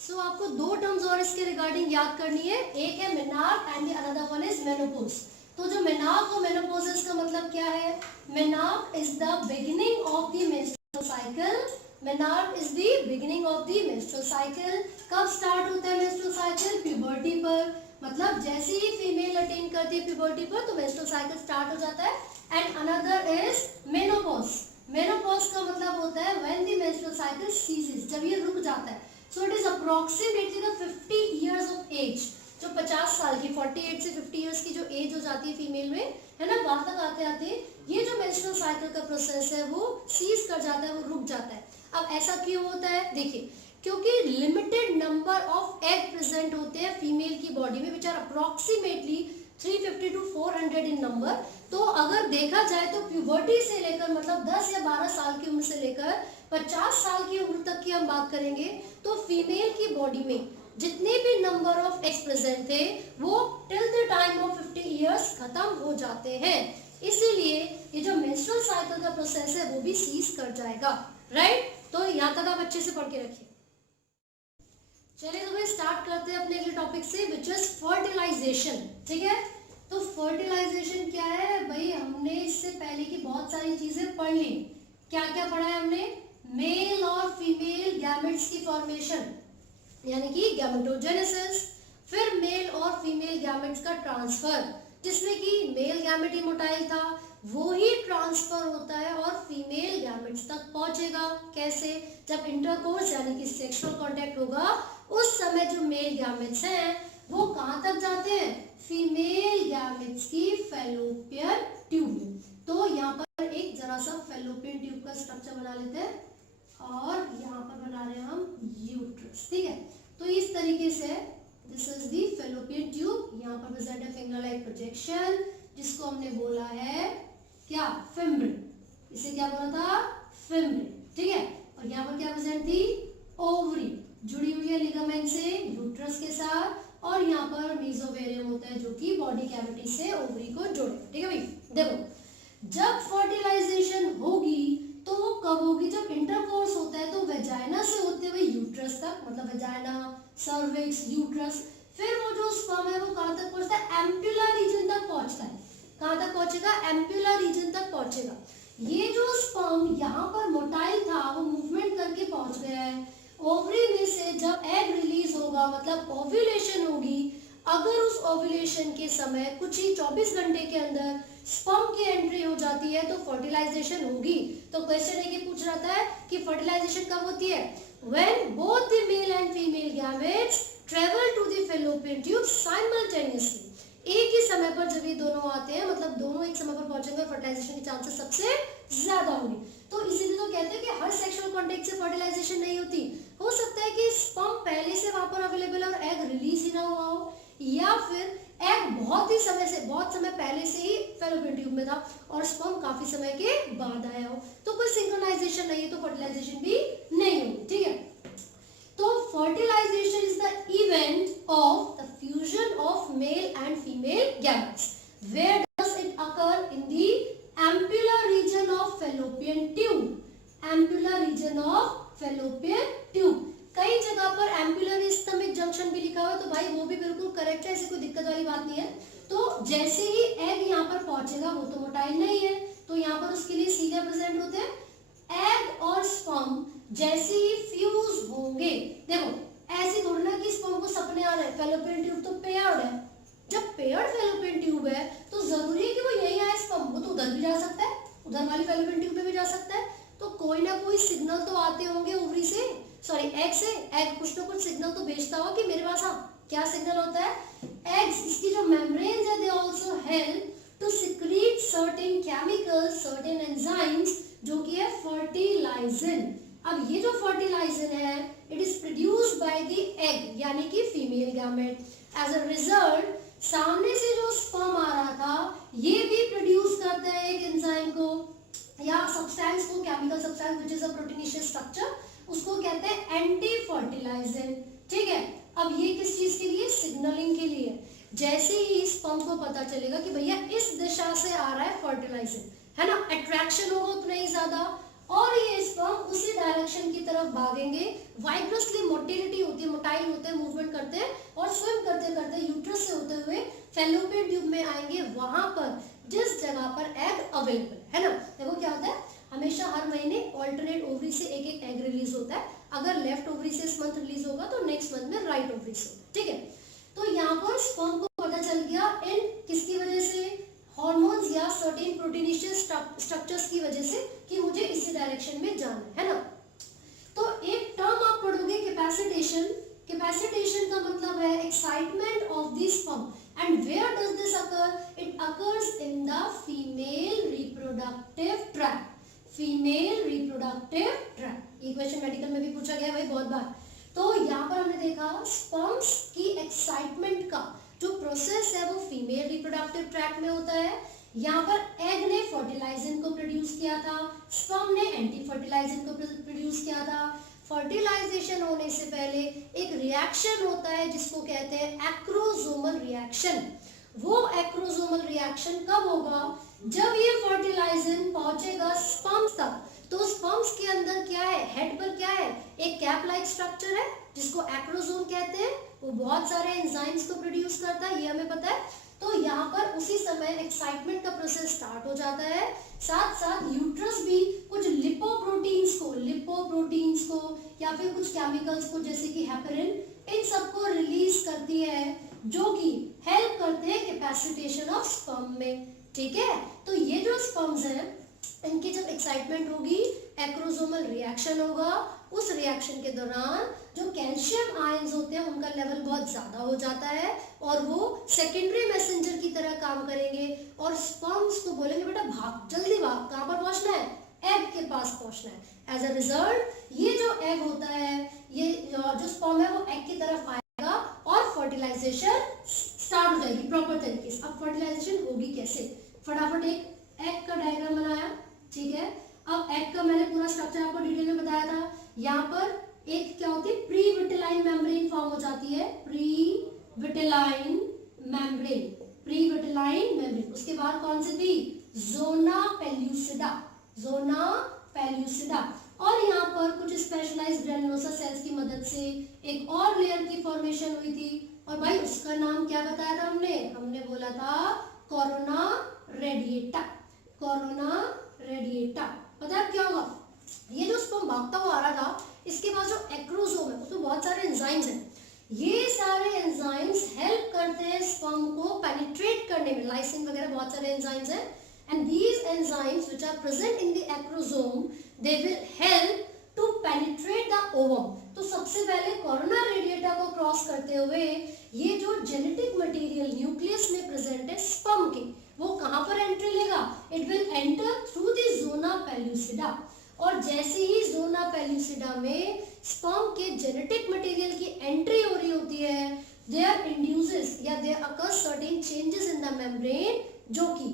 सो आपको दो टर्म्स और इसके रिगार्डिंग याद करनी है, एक है menarche and the another one is menopause. तो जो मेनार्क और मेनोपॉज इसका मतलब क्या है, menarche is the beginning of the menstrual cycle, menarche is the beginning of the menstrual cycle. कब स्टार्ट होता है मेंस्ट्रुअल साइकिल, प्यूबर्टी पर, मतलब जैसे ही फीमेल अटेन करती है प्यूबर्टी पर तो मेंस्ट्रुअल साइकिल स्टार्ट हो जाता है। And another is menopause, menopause का मतलब होता है when the menstrual cycle ceases, जब ये रुक जाता है। So it is approximately the 50 years of age, जो 50 साल की 48 से 50 इयर्स की जो एज हो जाती है फीमेल में, है ना, वहां तक आते आते ये जो मेंस्ट्रुअल साइकिल का प्रोसेस है वो सीज कर जाता है, वो रुक जाता है। अब ऐसा क्यों होता है, देखिए क्योंकि limited number of egg present होते हैं फीमेल की बॉडी में, which are approximately 350 to 400 in number. तो अगर देखा जाए तो प्यूबर्टी से लेकर मतलब 10 या 12 साल की उम्र से लेकर 50 साल की उम्र तक की हम बात करेंगे, तो फीमेल की बॉडी में जितने भी नंबर ऑफ एग्स प्रेजेंट थे वो till the time of 50 years खत्म हो जाते हैं। इसीलिए ये जो मेंस्ट्रुअल साइकिल का प्रोसेस है वो भी सीज कर जाएगा, राइट। तो यहाँ तक आप अच्छे से पढ़ के रखिए। चलिए तो भाई स्टार्ट करते हैं अपने अगले टॉपिक से, विच इज फर्टिलाइजेशन, ठीक है। तो फर्टिलाइजेशन क्या है भाई, हमने इससे पहले की बहुत सारी चीजें पढ़ ली। क्या क्या पढ़ा है हमने, मेल और फीमेल गैमेट्स की फॉर्मेशन यानी कि गैमेटोजेनेसिस, फिर मेल और फीमेल गैमेट्स का ट्रांसफर, जिसमें कि मेल गैमेट इमोटाइल था वो ही ट्रांसफर होता है और फीमेल गैमेट्स तक पहुंचेगा। कैसे, जब इंटरकोर्स यानी कि सेक्सुअल कांटेक्ट होगा उस समय जो मेल गैमेट्स हैं वो कहां तक जाते हैं, फीमेल गैमेट्स की फैलोपियन ट्यूब में। तो यहाँ पर एक जरा सा फैलोपियन ट्यूब का स्ट्रक्चर बना लेते हैं और यहाँ पर बना रहे हैं हम यूट्रस, ठीक है। तो इस तरीके से this is the fallopian tube, यहाँ पर प्रेजेंट है फिंगर लाइक प्रोजेक्शन जिसको हमने बोला है क्या, फिम्ब्रिन, इसे क्या बोला था, फिम्ब्रिन, ठीक है। और यहाँ पर क्या प्रेजेंट थी, ओवरी जुड़ी हुई है लिगामेंट से यूट्रस के साथ, और यहाँ पर मेसोवेरियम होता है जो कि बॉडी कैविटी से ओवरी को जोड़े, ठीक है भाई। देखो जब फर्टिलाइजेशन होगी तो वो कब होगी, जब इंटरकोर्स होता है तो वेजाइना से होते हुए यूट्रस तक, मतलब वेजाइना, सर्विक्स, यूट्रस, फिर वो जो स्पर्म है वो कहां तक पहुंचता है, एम्पुला रीजन तक पहुंचता है। कहां तक पहुंचेगा, एम्पुला रीजन तक पहुंचेगा। ये जो स्पर्म यहाँ पर मोटाइल था वो मूवमेंट करके पहुंच गया है ओवरी में से। जब एग रिलीज होगा मतलब ओव्यूलेशन होगी, अगर उस ओव्यूलेशन के समय कुछ ही 24 घंटे के अंदर स्पर्म की एंट्री हो जाती है तो फर्टिलाइजेशन होगी। तो क्वेश्चन है कि पूछ रहा था कि फर्टिलाइजेशन कब होती है? When both the male and female gametes travel to the fallopian tube simultaneously. एक ही समय पर जब ये दोनों आते हैं, मतलब दोनों एक समय पर पहुंचेंगे, फर्टिलाइजेशन के चांसेस सबसे ज्यादा होंगे। तो इसीलिए तो कहते हैं कि हर सेक्सुअल कांटेक्ट से फर्टिलाइजेशन नहीं होती। हो सकता है कि स्पर्म पहले से वहां पर अवेलेबल है और एग रिलीज ही ना हुआ हो, या फिर एग बहुत समय पहले से ही फैलोपियन ट्यूब में था और स्पर्म काफी समय के बाद आया हो। तो कोई सिंक्रोनाइजेशन नहीं है, तो फर्टिलाइजेशन भी नहीं होगी। ठीक है, तो fertilisation is the event of the fusion of male and female gametes. Where does it occur? In the ampullary region of fallopian tube. Ampullary region of fallopian tube. कई जगह पर एम्पुलर स्टमक जंक्शन भी लिखा हुआ है, तो भाई वो भी बिल्कुल करेक्ट है, ऐसी कोई दिक्कत वाली बात नहीं है। तो जैसे ही एग यहाँ पर पहुंचेगा, वो तो मोटाइल नहीं है, तो यहाँ पर उसके लिए सीधा प्रेजेंट होते हैं। एग और स्पर्म जैसे ही फ्यूज होंगे, देखो ऐसी थोड़ी ना कि स्पर्म को सपने आ रहे हैं, फैलोपियन ट्यूब तो पेयर्ड है। जब पेयर्ड फैलोपियन ट्यूब है तो जरूरी है कि वो यही आए स्पर्म, वो तो उधर भी जा सकता है, उधर वाली फैलोपियन ट्यूब पे भी जा सकता है। तो कोई ना कोई सिग्नल तो आते होंगे ओवरी से, सॉरी एग से। एग कुछ ना कुछ सिग्नल तो भेजता होगा कि मेरे पास आ। क्या सिग्नल होता है? एग्स, इसकी जो मेम्ब्रेन्स है, they also help to secrete certain chemicals, certain enzymes, जो कि है फर्टिलाइजन। अब ये जो फर्टिलाइजन है, it is produced by the egg, यानी कि female gamete. As a result, सामने से जो स्पर्म आ रहा था, ये भी प्रोड्यूस करता है एक एंजाइम को या सब्सटेंस को, chemical substance which is a proteinaceous structure, उसको कहते हैं एंटी फर्टिलाइजन। ठीक है, अब ये किस चीज के लिए? सिग्नलिंग के लिए। जैसे ही स्पर्म को पता चलेगा कि भैया इस दिशा से आ रहा है फर्टिलाइजन, है ना, अट्रैक्शन होगा उतना ही ज्यादा, और ये स्पर्म उसी डायरेक्शन की तरफ भागेंगे। वाइब्रसली मोटिलिटी होती है, मोटाइल होते हैं, मूवमेंट करते हैं और स्विम करते करते यूट्रस से होते हुए फैलोपियन ट्यूब में आएंगे, वहां पर जिस जगह पर एग अवेलेबल है ना। देखो क्या होता है, हमेशा हर महीने ऑल्टरनेट ओवरी से एक एक एग रिलीज होता है। अगर लेफ्ट ओवरी से इस मंथ रिलीज होगा तो नेक्स्ट मंथ में राइट ओवरी से होगा। ठीक है, तो यहाँ पर स्पर्म को पता चल गया इन किसकी वजह से? हार्मोन्स या सर्टेन प्रोटीनेशियस स्ट्रक्चर्स की वजह से कि मुझे इसी डायरेक्शन में जाना है ना। तो एक टर्म आप पढ़ोगे कैपेसिटेशन। कैपेसिटेशन का मतलब है excitement of the sperm. And where does this occur? It occurs in the female reproductive tract. Female reproductive tract, ये क्वेश्चन मेडिकल में भी पूछा गया है भाई बहुत बार। तो यहाँ पर हमने देखा स्पर्म्स की एक्साइटमेंट का जो प्रोसेस है वो फीमेल रिप्रोडक्टिव ट्रैक्ट में होता है। यहाँ पर एग ने फर्टिलाइजन को प्रोड्यूस किया था, स्पर्म ने एंटी फर्टिलाइजन को प्रोड्यूस किया था। फर्टिलाइजेशन होने से पहले एक रिएक्शन होता है जिसको कहते हैं एक्रोसोमल रिएक्शन। वो एक्रोसोमल रिएक्शन कब होगा? जब ये फर्टिलाइजन पहुंचेगा स्पर्म्स तक। तो स्पर्म्स के अंदर क्या है? हेड पर क्या है? एक कैप लाइक स्ट्रक्चर है जिसको एक्रोसोम कहते हैं। वो बहुत सारे एंजाइम्स को प्रोड्यूस करता है, ये हमें पता है। तो यहाँ पर उसी समय एक्साइटमेंट का प्रोसेस स्टार्ट हो जाता है। साथ साथ यूट्रस भी कुछ लिपोप्रोटीन्स को या फिर कुछ केमिकल्स को, जैसे कि हेपेरिन, इन सबको रिलीज करती है, जो कि हेल्प करते हैं कैपेसिटेशन ऑफ स्पर्म में। ठीक है, तो ये जो स्पर्म्स हैं, इनकी जब एक्साइटमेंट होगी, एक्रोसोमल रिएक्शन होगा। उस रिएक्शन के दौरान जो कैल्शियम आयंस होते हैं उनका लेवल बहुत ज्यादा हो जाता है और वो सेकेंडरी मैसेंजर की तरह काम करेंगे और स्पर्म्स को बोलेंगे बेटा भाग, जल्दी भाग, कहाँ पर पहुंचना है? एग के पास पहुंचना है। एज अ रिजल्ट ये जो एग होता है, ये जो स्पर्म है वो एग की तरफ आएगा और फर्टिलाइजेशन स्टार्ट हो जाएगी प्रॉपर तरीके से। अब फर्टिलाइजेशन होगी कैसे? फटाफट एक एग का डायग्राम बनाया। ठीक है, अब एग का मैंने पूरा स्ट्रक्चर आपको डिटेल में बताया था। यहाँ पर एक क्या होती है? प्री विटेलाइन मेम्ब्रेन फॉर्म हो जाती है, प्री विटेलाइन मेम्ब्रेन। उसके बाद कौन सी थी? जोना पेल्यूसिडा। और यहाँ पर कुछ स्पेशलाइज्ड ग्रेनुलोसा सेल्स की मदद से एक और लेयर की फॉर्मेशन हुई थी, और भाई उसका नाम क्या बताया था हमने बोला था कोरोना रेडिएटा। पता है क्या होगा? ये जो स्पर्म भागता हुआ आ रहा था, इसके पास जो एक्रोसोम है उसमें बहुत सारे एंजाइम्स हैं। ये सारे एंजाइम्स हेल्प करते हैं स्पर्म को पेनिट्रेट करने में, लाइसिन वगैरह बहुत सारे एंजाइम्स हैं, and these enzymes which are present in the acrosome they will help to penetrate the ovum. तो सबसे पहले कोरोना रेडिएटा को क्रॉस करते हुए ये जो जेनेटिक मटेरियल न्यूक्लियस में प्रेजेंट है स्पर्म के, वो कहां पर एंट्री लेगा? It will enter through the zona pellucida, और जैसे ही जोना पेल्यूसिडा में स्पर्म के जेनेटिक मटेरियल की एंट्री हो रही होती है, देयर इंड्यूसेस या there occurs certain changes in the membrane, जो कि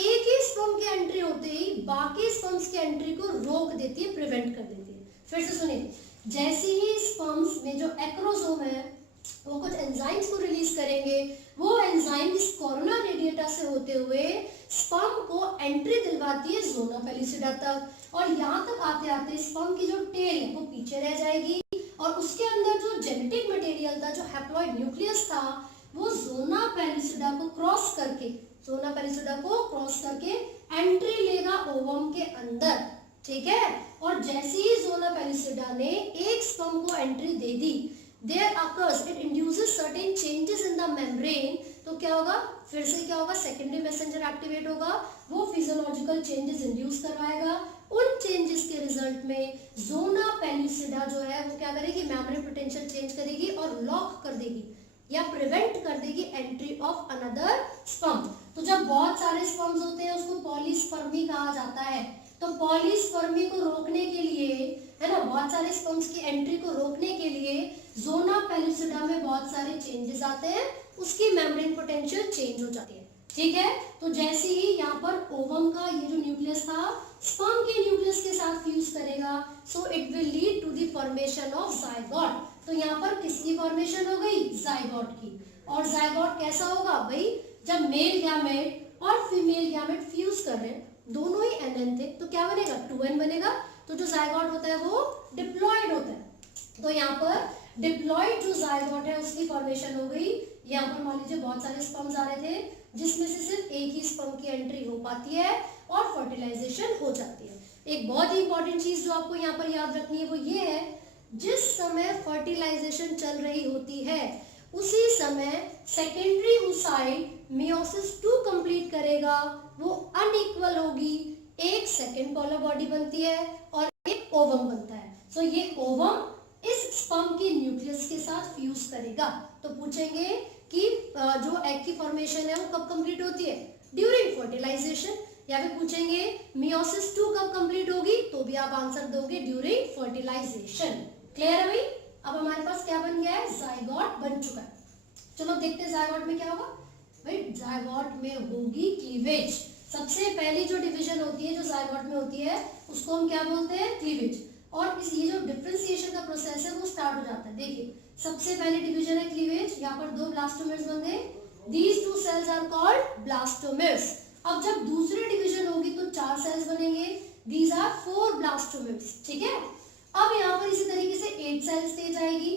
एक ही स्पर्म की एंट्री होते ही बाकी स्पर्म्स की एंट्री को रोक देती है, प्रिवेंट कर देती है। फिर से सुनिए, जैसे ही स्पर्म्स में जो एक्रोसोम है वो कुछ एंजाइम्स को रिलीज करेंगे, वो एंजाइम इस कोरोना रेडिएटा से होते हुए स्पर्म को एंट्री दिलवाती है जोना पेल्यूसिडा तक, और यहाँ तक आते आते स्पर्म की जो टेल है वो पीछे रह जाएगी, और उसके अंदर जो जेनेटिक मटेरियल था, जो हैप्लॉइड न्यूक्लियस था, वो जोना पेल्यूसिडा को क्रॉस करके एंट्री लेगा ओवम के अंदर, ठीक है। और जैसे ही जोना पेल्यूसिडा ने एक स्पर्म को entry they the, there occurs, it induces certain changes in the membrane, तो क्या होगा? फिर से क्या होगा? सेकेंडरी मैसेंजर एक्टिवेट होगा, वो फिजियोलॉजिकल चेंजेस इंड्यूस करवाएगा। उन चेंजेस के रिजल्ट में जोना पेल्यूसिडा जो है वो क्या करेगी? मेम्ब्रेन पोटेंशियल चेंज करेगी और लॉक कर देगी या प्रिवेंट कर देगी एंट्री ऑफ अनदर स्पर्म। तो जब बहुत सारे स्पर्म्स होते हैं उसको पॉलीस्पर्मी कहा जाता है। तो पॉलीस्पर्मी को रोकने के लिए, है ना, बहुत सारे स्पर्म्स की एंट्री को रोकने के लिए जोना पेल्यूसिडा में बहुत सारे चेंजेस आते हैं, उसकी मेम्ब्रेन पोटेंशियल चेंज हो जाती है, ठीक है। तो जैसे ही यहाँ पर ओवम का ये जो न्यूक्लियस था स्पर्म के न्यूक्लियस के साथ फ्यूज करेगा, so it will lead to the formation of zygote. तो यहाँ पर किसकी फॉर्मेशन हो गई? जाइगोट की। और जाइगोट कैसा होगा भाई? जब मेल गैमेट और फीमेल गैमेट फ्यूज कर रहे हैं, दोनों ही एन थे, तो क्या बनेगा? 2n बनेगा। तो जो जाइगोट होता है वो डिप्लॉयड होता है। तो यहाँ पर डिप्लॉयड जो जाइगोट है उसकी फॉर्मेशन हो गई। यहाँ पर मान लीजिए बहुत सारे स्पर्म्स आ रहे थे, जिसमें से सिर्फ एक ही स्पर्म की एंट्री हो पाती है और फर्टिलाइजेशन हो जाती है। एक बहुत ही इंपॉर्टेंट चीज जो आपको यहाँ पर याद रखनी है वो ये है, जिस समय फर्टिलाइजेशन चल रही होती है उसी समय सेकेंडरी oocyte मेयोसिस 2 कंप्लीट करेगा, वो अनइक्वल होगी, एक सेकेंड पोलर बॉडी बनती है और एक ओवम बनता है। सो ये ओवम इस स्पर्म की न्यूक्लियस के साथ फ्यूज करेगा। तो पूछेंगे कि जो एग की फॉर्मेशन है वो कब कंप्लीट होती है? During fertilisation. या फिर पूछेंगे मेयोसिस 2 कब कंप्लीट होगी? तो भी आप आंसर दोगे ड्यूरिंग फर्टिलाइजेशन। क्लियर है भाई? अब हमारे पास क्या बन गया है? जाइगोट बन चुका है। चलो देखते हैं जाइगोट में क्या होगा। भाई जाइगोट में होगी क्लीवेज। सबसे पहली जो डिवीजन होती है जो जाइगोट में होती है उसको हम क्या बोलते हैं? क्लीवेज। और इस ये जो डिफरेंशिएशन का प्रोसेस है वो स्टार्ट हो जाता है। देखिए सबसे पहले डिवीजन है क्लीवेज। यहाँ पर 2 ब्लास्टोमेर्स बन गए। These 2 cells are called blastomeres. अब जब दूसरी डिवीजन होगी तो 4 सेल्स बनेंगे। दीज आर 4 ब्लास्टोमेर्स, ठीक है। अब यहाँ पर इसी तरीके से 8 सेल स्टेज आएगी।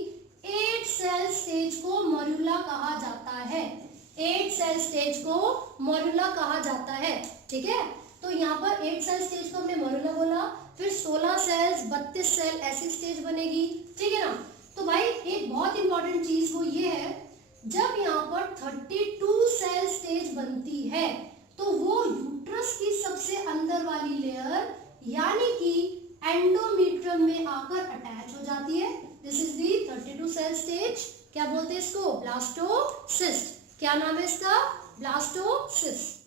8 सेल स्टेज को मॉड्यूला कहा जाता है। 8 सेल स्टेज को मॉड्यूला कहा जाता है, ठीक है। तो यहाँ पर 8 सेल स्टेज को हमने मॉड्यूला बोला, फिर 16 सेल्स, 32 सेल ऐसी स्टेज बनेगी, ठीक है ना। तो भाई एक बहुत इंपॉर्टेंट चीज वो ये है, जब यहाँ पर 32 सेल स्टेज बनती है तो वो यूट्रस की सबसे अंदर वाली लेयर यानी कि एंडोमेट्रियम में आकर अटैच हो जाती है। This is the 32 cell stage. क्या बोलते हैं इसको? ब्लास्टोसिस्ट। क्या नाम है इसका? ब्लास्टोसिस्ट।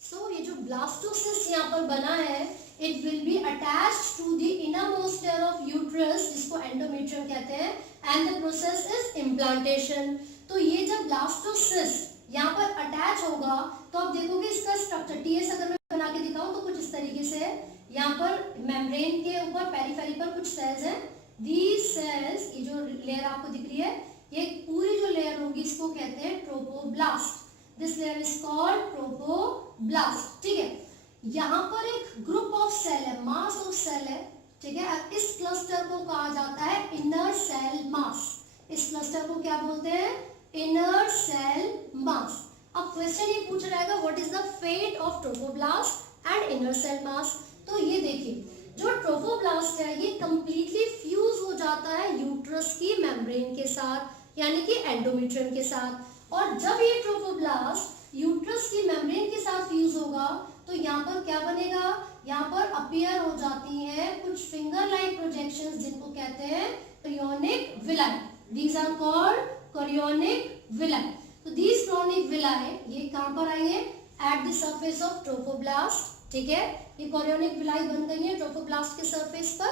सो ये जो ब्लास्टोसिस्ट यहाँ पर बना है, it will be attached to the innermost layer of uterus, जिसको एंडोमेट्रियम कहते हैं, and the process is implantation. तो ये जब ब्लास्टोसिस्ट यहाँ पर अटैच होगा तो आप देखोगे इसका स्ट्रक्चर टीएस अगर मैं बना के दिखाऊं तो कुछ इस तरीके से है। यहाँ पर मेम्ब्रेन के ऊपर पेरिफेरी पर कुछ सेल्स हैं। दीज सेल्स, ये जो लेयर आपको दिख रही है, ये पूरी जो लेयर होगी इसको कहते हैं trophoblast. This layer is called trophoblast, ठीक है। यहाँ पर एक ग्रुप ऑफ सेल है, मास ऑफ सेल है, ठीक है। इस क्लस्टर को कहा जाता है इनर सेल मास। इस क्लस्टर को क्या बोलते हैं? Inner cell mass. अब क्वेश्चन ये पूछ रहेगा what is the fate of trophoblast and inner cell mass. तो ये देखिए जो ट्रोफोब्लास्ट है ये कंप्लीटली फ्यूज हो जाता है यूट्रस की मेम्ब्रेन के साथ यानी कि एंडोमेट्रियम के साथ। और जब ये ट्रोफोब्लास्ट यूट्रस की मेम्ब्रेन के साथ फ्यूज होगा तो यहाँ पर क्या बनेगा, यहाँ पर अपीयर हो जाती है कुछ फिंगर लाइक प्रोजेक्शंस जिनको कहते हैं chorionic villi. These are called chorionic villi. तो दीज कोरियोनिक विलाई ये कहाँ पर आई है, at the surface of trophoblast. ठीक है, ये कोरियोनिक विलाई बन गई है ट्रोफोब्लास्ट के सरफेस पर।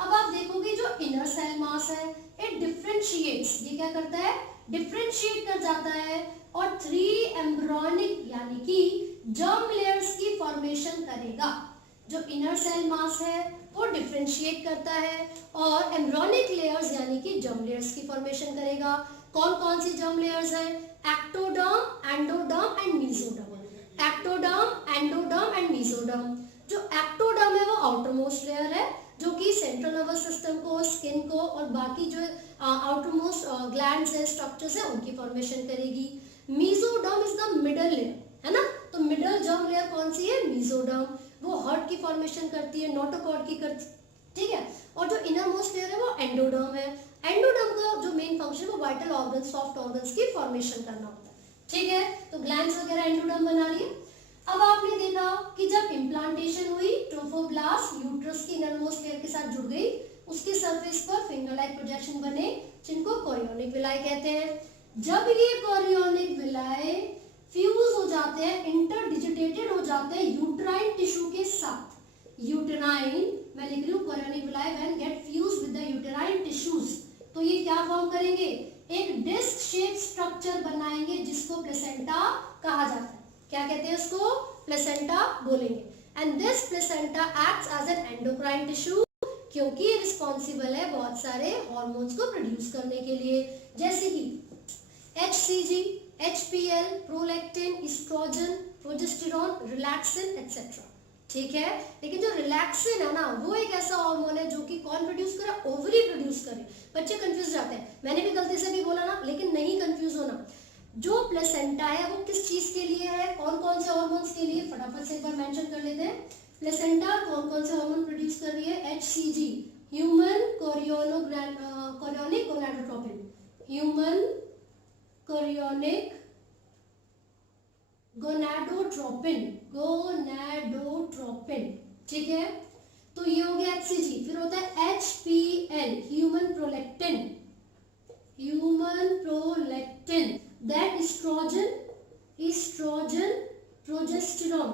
अब आप देखोगे जो इनर सेल मास है इट डिफरेंशिएट्स, ये क्या करता है, डिफरेंशिएट कर जाता है और 3 एम्ब्रियोनिक यानी कि जर्म लेयर्स की फॉर्मेशन करेगा। जो इनर सेल मास है वो डिफरेंशिएट करता है और एम्ब्रियोनिक लेयर्स यानी कि जर्म लेयर्स की फॉर्मेशन करेगा। कौन कौन सी जर्म लेयर्स हैं, ectoderm, endoderm and mesoderm. Ectoderm, endoderm and mesoderm. जो एक्टोडर्म है वो आउटर मोस्ट लेयर है जो कि सेंट्रल नर्वस सिस्टम को, स्किन को और बाकी जो आउटर मोस्ट ग्लैंड्स है, स्ट्रक्चर्स है उनकी फॉर्मेशन करेगी। Mesoderm is the middle layer, है ना, तो मिडल जर्म लेयर कौन सी है, मेसोडर्म, वो हार्ट की फॉर्मेशन करती है, नोटोकॉर्ड की करती है। ठीक है, और जो इनर मोस्ट लेयर है वो एंडोडर्म है। एंडोडर्म का जो मेन फंक्शन है वो वाइटल ऑर्गन्स, सॉफ्ट ऑर्गन्स की फॉर्मेशन करना होता है। ठीक है, तो ग्लैंड्स वगैरह एंडोडर्म बना लिए। अब आपने देखा कि जब इम्प्लांटेशन हुई ट्रोफोब्लास्ट यूट्रस की इनर मोस्ट लेयर के साथ जुड़ गई, उसके सरफेस पर फिंगर लाइक प्रोजेक्शन बने जिनको कोरियोनिक विलाई कहते हैं। जब ये कोरियोनिक विलाई फ्यूज हो जाते हैं, इंटरडिजिटेटेड हो जाते हैं यूट्राइन टिश्यू के साथ, यूटेराइन, मैं लिख रही हूँ chorionic villi when get fuse with the uterine tissues, तो ये क्या फॉर्म करेंगे, एक डिस्क शेप स्ट्रक्चर बनाएंगे जिसको प्लेसेंटा कहा जाता है। क्या कहते हैं उसको, प्लेसेंटा बोलेंगे। And this placenta acts as an endocrine tissue क्योंकि ये रिस्पॉन्सिबल है बहुत सारे हॉर्मोन्स को प्रोड्यूस करने के लिए, जैसे कि HCG, HPL, prolactin, estrogen, progesterone, relaxin etcetera. ठीक है, लेकिन जो रिलैक्सिन है ना वो एक ऐसा हार्मोन है जो कि कौन प्रोड्यूस करे, ओवरी प्रोड्यूस करे। बच्चे कंफ्यूज जाते हैं, मैंने भी गलती से भी बोला ना, लेकिन नहीं कंफ्यूज होना। जो प्लेसेंटा है वो किस चीज के लिए है, कौन कौन से हार्मोन्स के लिए, फटाफट से एक बार मेंशन कर लेते हैं। प्लेसेंटा कौन कौन से हार्मोन प्रोड्यूस कर रही है, HCG, human chorionic gonadotropin, human chorionic gonadotropin, gonadotropin. ठीक है, तो ये हो गया HCG। फिर होता है HPL, human prolactin, human prolactin, that estrogen, estrogen, progesterone,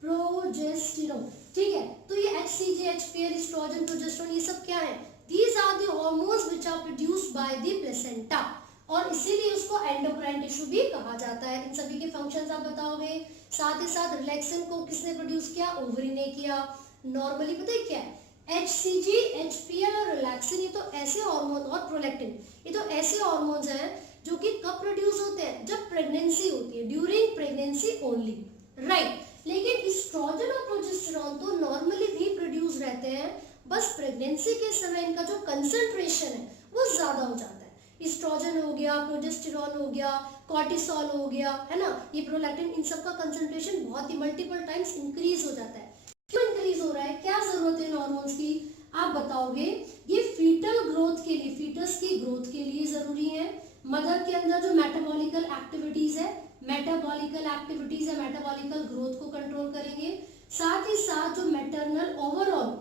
progesterone. ठीक है, तो ये HCG, HPL, एस्ट्रोजन, प्रोजेस्टेरॉन ये सब क्या है, these are the hormones which are produced by the placenta और इसीलिए उसको एंडोक्राइन टिश्यू भी कहा जाता है। इन सभी के फंक्शंस आप बताओगे। साथ ही साथ रिलैक्सिन को किसने प्रोड्यूस किया, ओवरी ने किया। नॉर्मली पता है क्या है, HCG, HPL और रिलैक्सिन ये तो ऐसे हार्मोन, और प्रोलैक्टिन ये तो ऐसे हार्मोन्स हैं जो कि कब प्रोड्यूस होते हैं, जब प्रेगनेंसी होती है, ड्यूरिंग प्रेगनेंसी ओनली, राइट। लेकिन एस्ट्रोजन और प्रोजेस्टेरॉन तो नॉर्मली भी प्रोड्यूस रहते हैं, बस प्रेगनेंसी के समय इनका जो कंसंट्रेशन है वो ज्यादा हो जाता है। एस्ट्रोजन हो गया, प्रोजेस्टेरॉन हो गया, कॉर्टिसोल हो गया, है ना, ये प्रोलैक्टिन, इन सब का कंसंट्रेशन बहुत ही मल्टीपल टाइम्स इंक्रीज हो जाता है। क्यों इंक्रीज हो रहा है, क्या जरूरत है इन हार्मोन्स की, आप बताओगे। ये फीटल ग्रोथ के लिए, फीटस की ग्रोथ के लिए जरूरी है। मदर के अंदर जो मेटाबॉलिकल एक्टिविटीज है, मेटाबॉलिकल ग्रोथ को कंट्रोल करेंगे। साथ ही साथ जो मैटरनल, ओवरऑल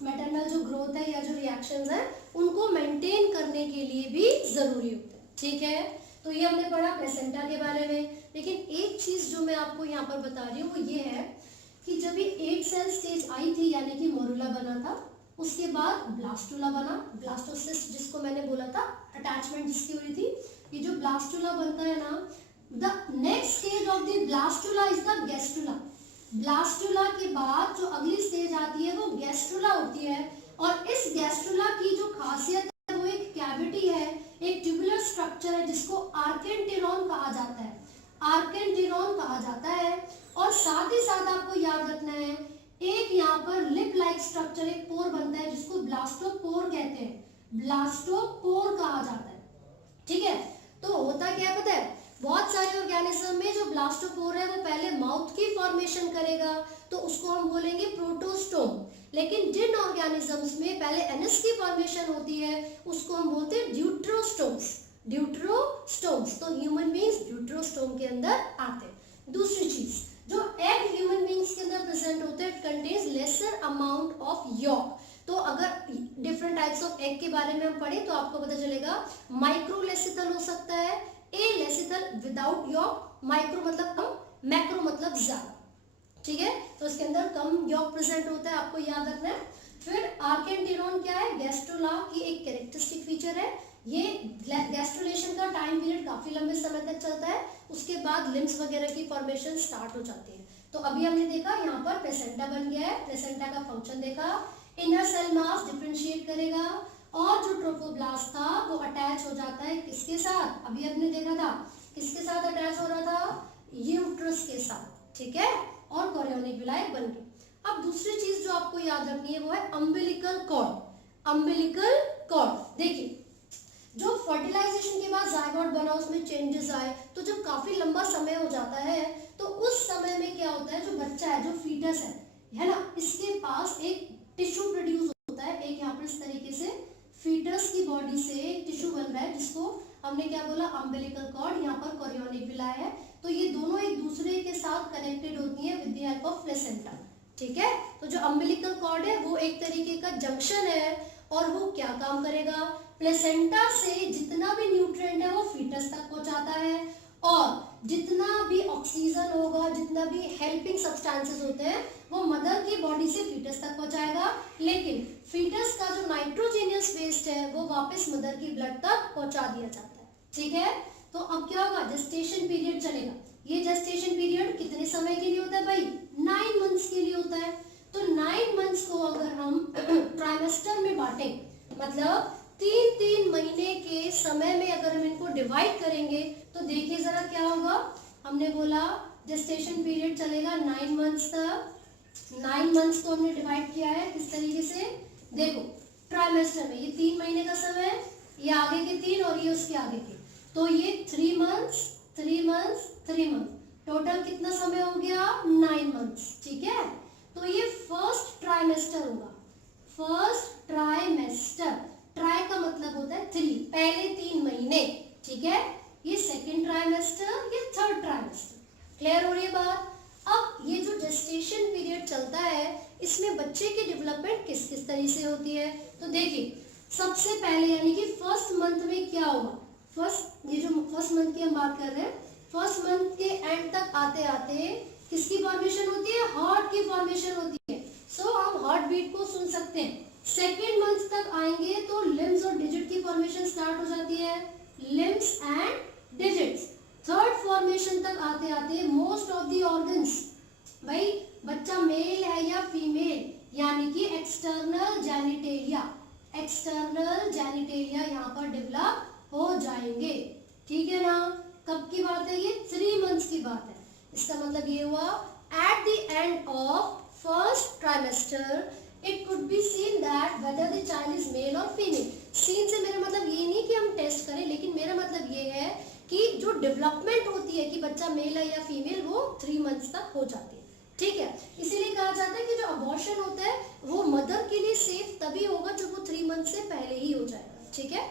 मैटरनल जो ग्रोथ है या जो रिएक्शंस है उनको मेंटेन करने के लिए भी जरूरी होता है। ठीक है, तो ये हमने पढ़ा प्लेसेंटा के बारे में। लेकिन एक चीज जो मैं आपको यहाँ पर बता रही हूँ वो ये है कि जब ये 8 सेल स्टेज आई थी यानी कि मोरुला बना था, उसके बाद ब्लास्टुला बना, ब्लास्टोसिस्ट जिसको मैंने बोला था, अटैचमेंट जिसकी हुई थी, ये जो ब्लास्टुला बनता है ना, the next stage of the blastula is the gastrula. Blastula के बाद जो अगली स्टेज आती है वो गैस्ट्रुला होती है और इस गैस्ट्रुला की जो खासियत है वो एक कैविटी है, एक ट्यूबुलर स्ट्रक्चर है जिसको आर्केंटिरॉन कहा जाता है, आर्केंटिरॉन कहा जाता है। और साथ ही साथ आपको याद रखना है एक यहाँ पर लिप लाइक स्ट्रक्चर, एक पोर बनता है जिसको ब्लास्टोपोर कहते हैं, ब्लास्टोपोर कहा जाता है। ठीक है, तो होता क्या पता है, बहुत सारे ऑर्गेनिज्म में जो ब्लास्टोपोर है वो पहले माउथ की फॉर्मेशन फॉर्मेशन करेगा तो उसको हम बोलेंगे प्रोटोस्टोम। लेकिन जिन ऑर्गेनिजम्स में पहले एनएस की फॉर्मेशन होती है उसको हम बोलते हैं ड्यूट्रोस्टोम्स। ड्यूट्रोस्टोम्स, तो ह्यूमन बींग्स ड्यूट्रोस्टोम के अंदर आते हैं। दूसरी चीज, जो एग ह्यूमन बींग्स के अंदर प्रेजेंट होते हैं, it contains lesser amount of York. तो अगर डिफरेंट टाइप्स ऑफ एग के बारे में हम पढ़े तो आपको पता चलेगा माइक्रोलेसिथल हो सकता है, ए लेसिथल विदाउट यॉक, माइक्रो मतलब कम, मैक्रो मतलब ज्यादा, ठीक है। तो इसके अंदर कम यॉक प्रेजेंट होता है, आपको याद रखना है। फिर आर्केंटेरॉन क्या है, गैस्ट्रोला की एक कैरेक्टरिस्टिक फीचर है। ये गैस्ट्रोलेशन का टाइम पीरियड काफी लंबे समय तक चलता है, उसके बाद लिम्स वगैरह की फॉर्मेशन स्टार्ट हो जाती है। तो अभी हमने देखा यहाँ पर प्लेसेंटा बन गया है, प्लेसेंटा का फंक्शन देखा, इनर सेल मास डिफरेंशिएट करेगा, और जो ट्रोफोब्लास्ट था वो अटैच हो जाता है किसके साथ, अभी हमने देखा था किसके साथ अटैच हो रहा था, यूट्रस के साथ, ठीक है, और कोरियोनिक विलाय बन गई। अब दूसरी चीज जो आपको याद रखनी है वो है अम्बिलिकल कॉर्ड। अम्बिलिकल कॉर्ड देखिए, जो फर्टिलाइजेशन के बाद जायगोट बना उसमें चेंजेस आए, तो जब काफी लंबा समय हो जाता है तो उस समय में क्या होता है, जो बच्चा है, जो फीटस है ना, इसके पास एक टिश्यू प्रोड्यूस होता है। एक यहाँ पर इस तरीके से फीटस की बॉडी से एक टिश्यू बन रहा है जिसको हमने क्या बोला, अम्बिलिकल कॉर्ड, यहाँ पर कोरियोनिक विलाय है। तो ये दोनों एक दूसरे के साथ कनेक्टेड होती है with the help of placenta, ठीक है। तो जो अम्बिलिकल कॉर्ड है वो एक तरीके का जंक्शन है, और वो क्या काम करेगा, प्लेसेंटा से जितना भी न्यूट्रिएंट है वो फीटस तक पहुंचाता है, और जितना भी ऑक्सीजन होगा, जितना भी हेल्पिंग सब्सटेंसेस होते हैं वो मदर की बॉडी से फीटस तक पहुंचाएगा। लेकिन फीटस का जो नाइट्रोजेनियस वेस्ट है वो वापस मदर की ब्लड तक पहुंचा दिया जाता है, ठीक है। तो अब क्या होगा, जेस्टेशन पीरियड चलेगा। ये जेस्टेशन पीरियड कितने समय के लिए होता है भाई, 9 मंथ्स के लिए होता है। तो 9 मंथ्स को अगर हम ट्राइमेस्टर में बांटें, मतलब 3-3 महीने के समय में अगर हम इनको डिवाइड करेंगे तो देखिए जरा क्या होगा। हमने बोला जेस्टेशन पीरियड चलेगा 9 मंथ्स तक, 9 मंथ्स को हमने डिवाइड किया है किस तरीके से, देखो ट्राइमेस्टर में ये 3 महीने का समय, ये आगे के 3 और ये उसके आगे के, तो ये 3 मंथ्स 3 मंथ्स 3 मंथ, टोटल कितना समय हो गया, 9 मंथ्स, ठीक है। तो ये फर्स्ट ट्राइमेस्टर होगा, फर्स्ट ट्राइमेस्टर, ट्राई का मतलब होता है 3, पहले 3 महीने, ठीक है। ये सेकेंड ट्राइमेस्टर, ये थर्ड ट्राइमेस्टर, क्लियर हो रही है बात। अब ये जो जेस्टेशन पीरियड चलता है इसमें बच्चे की डेवलपमेंट किस किस तरह से होती है, तो देखिए सबसे पहले यानी कि फर्स्ट मंथ में क्या होगा, ये जो फर्स्ट मंथ की हम बात कर रहे हैं, फर्स्ट मंथ के एंड तक आते आते किसकी फॉर्मेशन होती है, हार्ट की फॉर्मेशन होती है। सो हम हार्ट बीट को सुन सकते हैं। सेकेंड मंथ तक आएंगे तो लिम्स और डिजिट की फॉर्मेशन स्टार्ट हो जाती है, limbs and digits. Third formation तक आते आते मोस्ट ऑफ द ऑर्गन्स, भाई बच्चा मेल है या फीमेल, यानी कि एक्सटर्नल जेनिटेलिया, एक्सटर्नल जेनिटेलिया यहाँ पर डेवलप हो जाएंगे, ठीक है ना। कब की बात है, ये 3 मंथ्स की बात है। इसका मतलब ये हुआ eight the end of first trimester it could be seen that whether the child is male or female। Scene से मेरा मतलब ये नहीं कि हम टेस्ट करें, लेकिन मेरा मतलब ये है कि जो डेवलपमेंट होती है कि बच्चा मेल है या फीमेल वो 3 मंथ्स तक हो जाती है, ठीक है। इसीलिए कहा जाता है कि जो अबॉर्शन होता है वो मदर के लिए सेफ तभी होगा जब वो 3 मंथ से पहले ही हो जाएगा, ठीक है।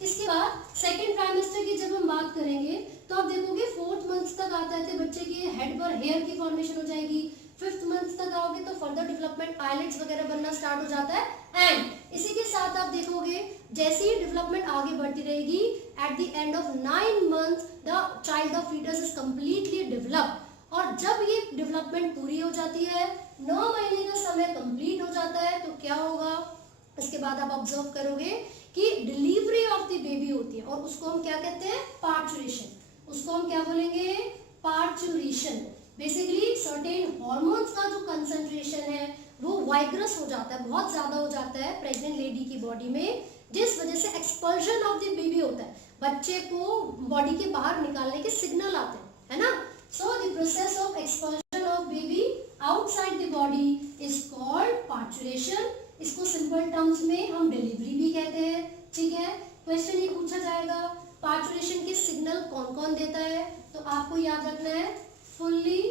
इसके बाद सेकेंड ट्राइमेस्टर की जब हम बात करेंगे तो आप देखोगे 4th मंथ तक आता है बच्चे की हेड पर हेयर की फॉर्मेशन हो जाएगी। 5th मंथ तक आओगे तो फर्दर डेवलपमेंट आईलिड्स वगैरह बनना स्टार्ट हो जाता है। एंड इसी के साथ आप देखोगे जैसे ही डेवलपमेंट आगे बढ़ती रहेगी, at the end of 9 month the child of fetus is completely developed. और जब ये डेवलपमेंट पूरी हो जाती है, 9 महीने का समय कंप्लीट हो जाता है, तो क्या होगा, इसके बाद आप ऑब्जर्व करोगे कि डिलीवरी ऑफ द बेबी होती है, और उसको हम क्या कहते हैं, पार्चुरेशन। उसको हम क्या बोलेंगे, पार्चुरेशन। बेसिकली सर्टेन हॉर्मोन्स का जो कंसंट्रेशन है वो वाइग्रस हो जाता है, बहुत ज्यादा हो जाता है प्रेग्नेंट लेडी की बॉडी में, जिस वजह से एक्सपल्जन ऑफ द बेबी होता है, बच्चे को बॉडी के बाहर निकालने के सिग्नल आते हैं, है ना। So the process of expulsion of baby outside the body is called parturition. इसको सिंपल टर्म्स में हम डिलीवरी भी कहते हैं, ठीक है। क्वेश्चन ये पूछा जाएगा पार्चुरेशन के सिग्नल कौन कौन देता है, तो आपको याद रखना है fully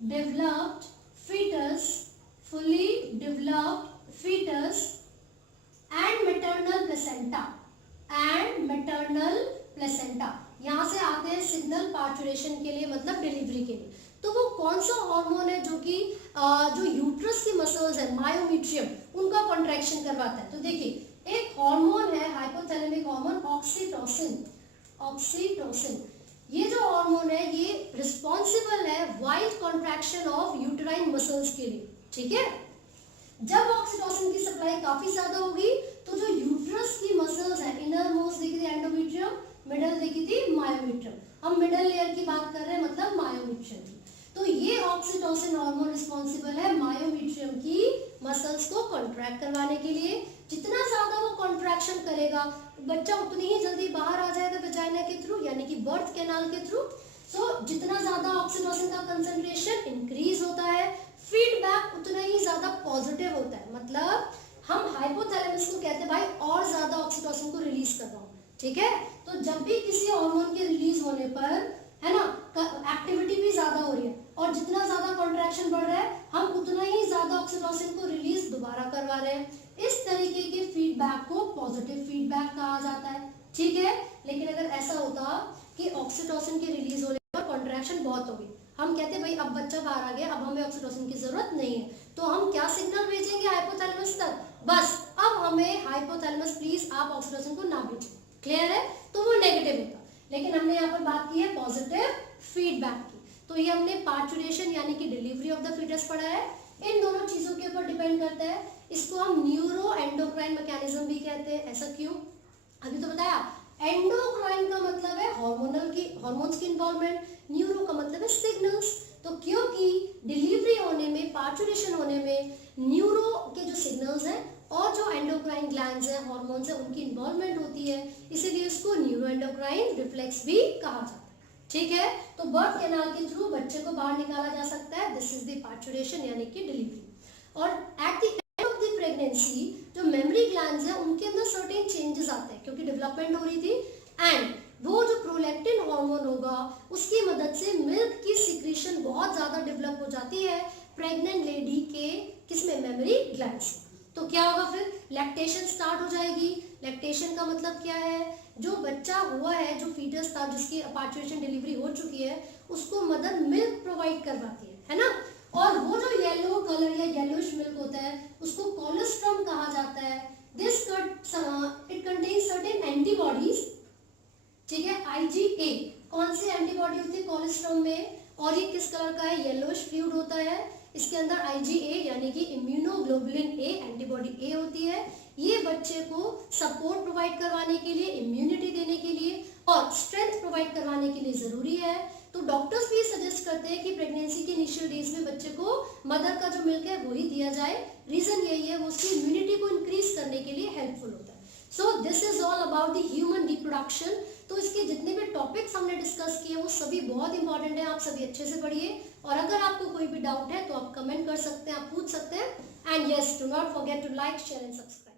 developed fetus, fully developed fetus and maternal placenta, and maternal placenta। यहाँ से आते हैं सिग्नल पार्चुरेशन के लिए, मतलब डिलीवरी के लिए। तो वो कौन सा हार्मोन है जो कि जो यूट्रस की मसल्स है मायोमीट्रियम, उनका कॉन्ट्रैक्शन करवाता है? तो देखिए एक हार्मोन है हाइपोथैलेमिक हार्मोन ऑक्सीटोसिन। ऑक्सीटोसिन ये जो हार्मोन है ये रिस्पॉन्सिबल है wide contraction of uterine muscles के लिए, ठीक है। जब ऑक्सीटोसिन की सप्लाई काफी ज्यादा होगी तो जो यूट्रस की मसल्स है, इनर मोस्ट देखी थी एंडोमीट्रियम, मिडल देखी थी मायोमीट्रियम, हम मिडल लेयर की बात कर रहे हैं मतलब मायोमीट्रियम की। तो ये ऑक्सीटोसिन हार्मोन रिस्पॉन्सिबल है मायोमीट्रियम की मसल्स को कॉन्ट्रैक्ट करवाने के लिए। जितना ज्यादा वो कॉन्ट्रैक्शन करेगा बच्चा उतनी ही जल्दी बाहर आ जाएगा वेजाइना के थ्रू, यानी कि बर्थ कैनाल के थ्रू। सो जितना ज्यादा ऑक्सीटोसिन का कंसंट्रेशन इंक्रीज होता है, फीडबैक उतना ही ज्यादा पॉजिटिव होता है। मतलब हम हाइपोथैलेमस को कहते हैं भाई और ज्यादा ऑक्सीटोसिन को रिलीज करवाओ, ठीक है। तो जब भी किसी हार्मोन के रिलीज होने पर है ना एक्टिविटी भी ज्यादा हो रही है और जितना ज्यादा कॉन्ट्रैक्शन बढ़ रहा है हम उतना ही ज्यादा ऑक्सीटोसिन को रिलीज दोबारा करवा रहे हैं। इस तरीके के फीडबैक को पॉजिटिव फीडबैक कहा जाता है, ठीक है। लेकिन अगर ऐसा होता कि ऑक्सीटोसिन के रिलीज होने पर कॉन्ट्रैक्शन बहुत होगी, हम कहते भाई अब बच्चा बाहर आ गया, अब हमें ऑक्सीटोसिन की जरूरत नहीं है, तो हम क्या सिग्नल भेजेंगे हाइपोथैलेमस तक, बस अब हमें हाइपोथैलेमस प्लीज आप ऑक्सीटोसिन को ना भेजें। क्लियर है? तो वो नेगेटिव होता। लेकिन हमने यहाँ पर बात की है पॉजिटिव फीडबैक की। तो ये हमने पार्चुरेशन यानी कि डिलीवरी ऑफ द फीटस पढ़ा है। इन दोनों चीजों के ऊपर डिपेंड करता है। इसको हम न्यूरो एंडोक्राइन मैकेनिज्म भी कहते हैं। ऐसा क्यों? अभी तो बताया एंडोक्राइन का मतलब है हार्मोनल की, हार्मोन्स की इन्वॉल्वमेंट, न्यूरो का मतलब है सिग्नल्स। तो क्योंकि डिलीवरी होने में, पार्चुरेशन होने में न्यूरो के जो सिग्नल्स हैं और जो एंडोक्राइन ग्लैंड्स हैं, हार्मोन्स हैं, उनकी इन्वॉल्वमेंट होती है, इसीलिए इसको न्यूरो एंडोक्राइन रिफ्लेक्स भी कहा जाता है, ठीक है। तो बर्थ कैनाल के थ्रू बच्चे को बाहर निकाला जा सकता है, दिस इज द पार्चुरेशन यानी कि डिलीवरी। और eight the end of the pregnancy जो मेमोरी ग्लैंड्स हैं उनके अंदर सर्टेन चेंजेस आते हैं क्योंकि डेवलपमेंट हो रही थी, एंड वो जो प्रोलैक्टिन हार्मोन होगा उसकी मदद से मिल्क की सिक्रीशन बहुत ज्यादा डेवलप हो जाती है प्रेग्नेंट लेडी के किसमें, मेमोरी ग्लैंड्स। तो क्या होगा फिर, लैक्टेशन स्टार्ट हो जाएगी। लैक्टेशन का मतलब क्या है, जो बच्चा हुआ है, जो फीटस था जिसकी पार्चुरेशन डिलीवरी हो चुकी है, उसको मदर मिल्क प्रोवाइड करवाती है ना। और वो जो येलो कलर या येलोइश मिल्क होता है उसको कोलेस्ट्रम कहा जाता है। This it contains certain antibodies, ठीक है, IgA। कौन सी एंटीबॉडी होती है कोलेस्ट्रम में, और ये किस कलर का है, येलोइश फ्लूइड होता है। इसके अंदर IgA यानी कि इम्यूनोग्लोबुलिन A एंटीबॉडी A होती है। ये बच्चे को सपोर्ट प्रोवाइड करवाने के लिए, इम्यूनिटी देने के लिए और स्ट्रेंथ प्रोवाइड करवाने के लिए जरूरी है। तो डॉक्टर्स भी सजेस्ट करते हैं कि प्रेगनेंसी के इनिशियल डेज में बच्चे को मदर का जो मिल्क है वही दिया जाए। रीजन यही है, वो उसकी इम्यूनिटी को इंक्रीज करने के लिए हेल्पफुल होता है। So this is all about the human reproduction. तो इसके जितने भी टॉपिक्स हमने डिस्कस किए वो सभी बहुत इंपॉर्टेंट है, आप सभी अच्छे से पढ़िए। और अगर आपको कोई भी डाउट है तो आप कमेंट कर सकते हैं, आप पूछ सकते हैं। And yes, do not forget to like, share and subscribe.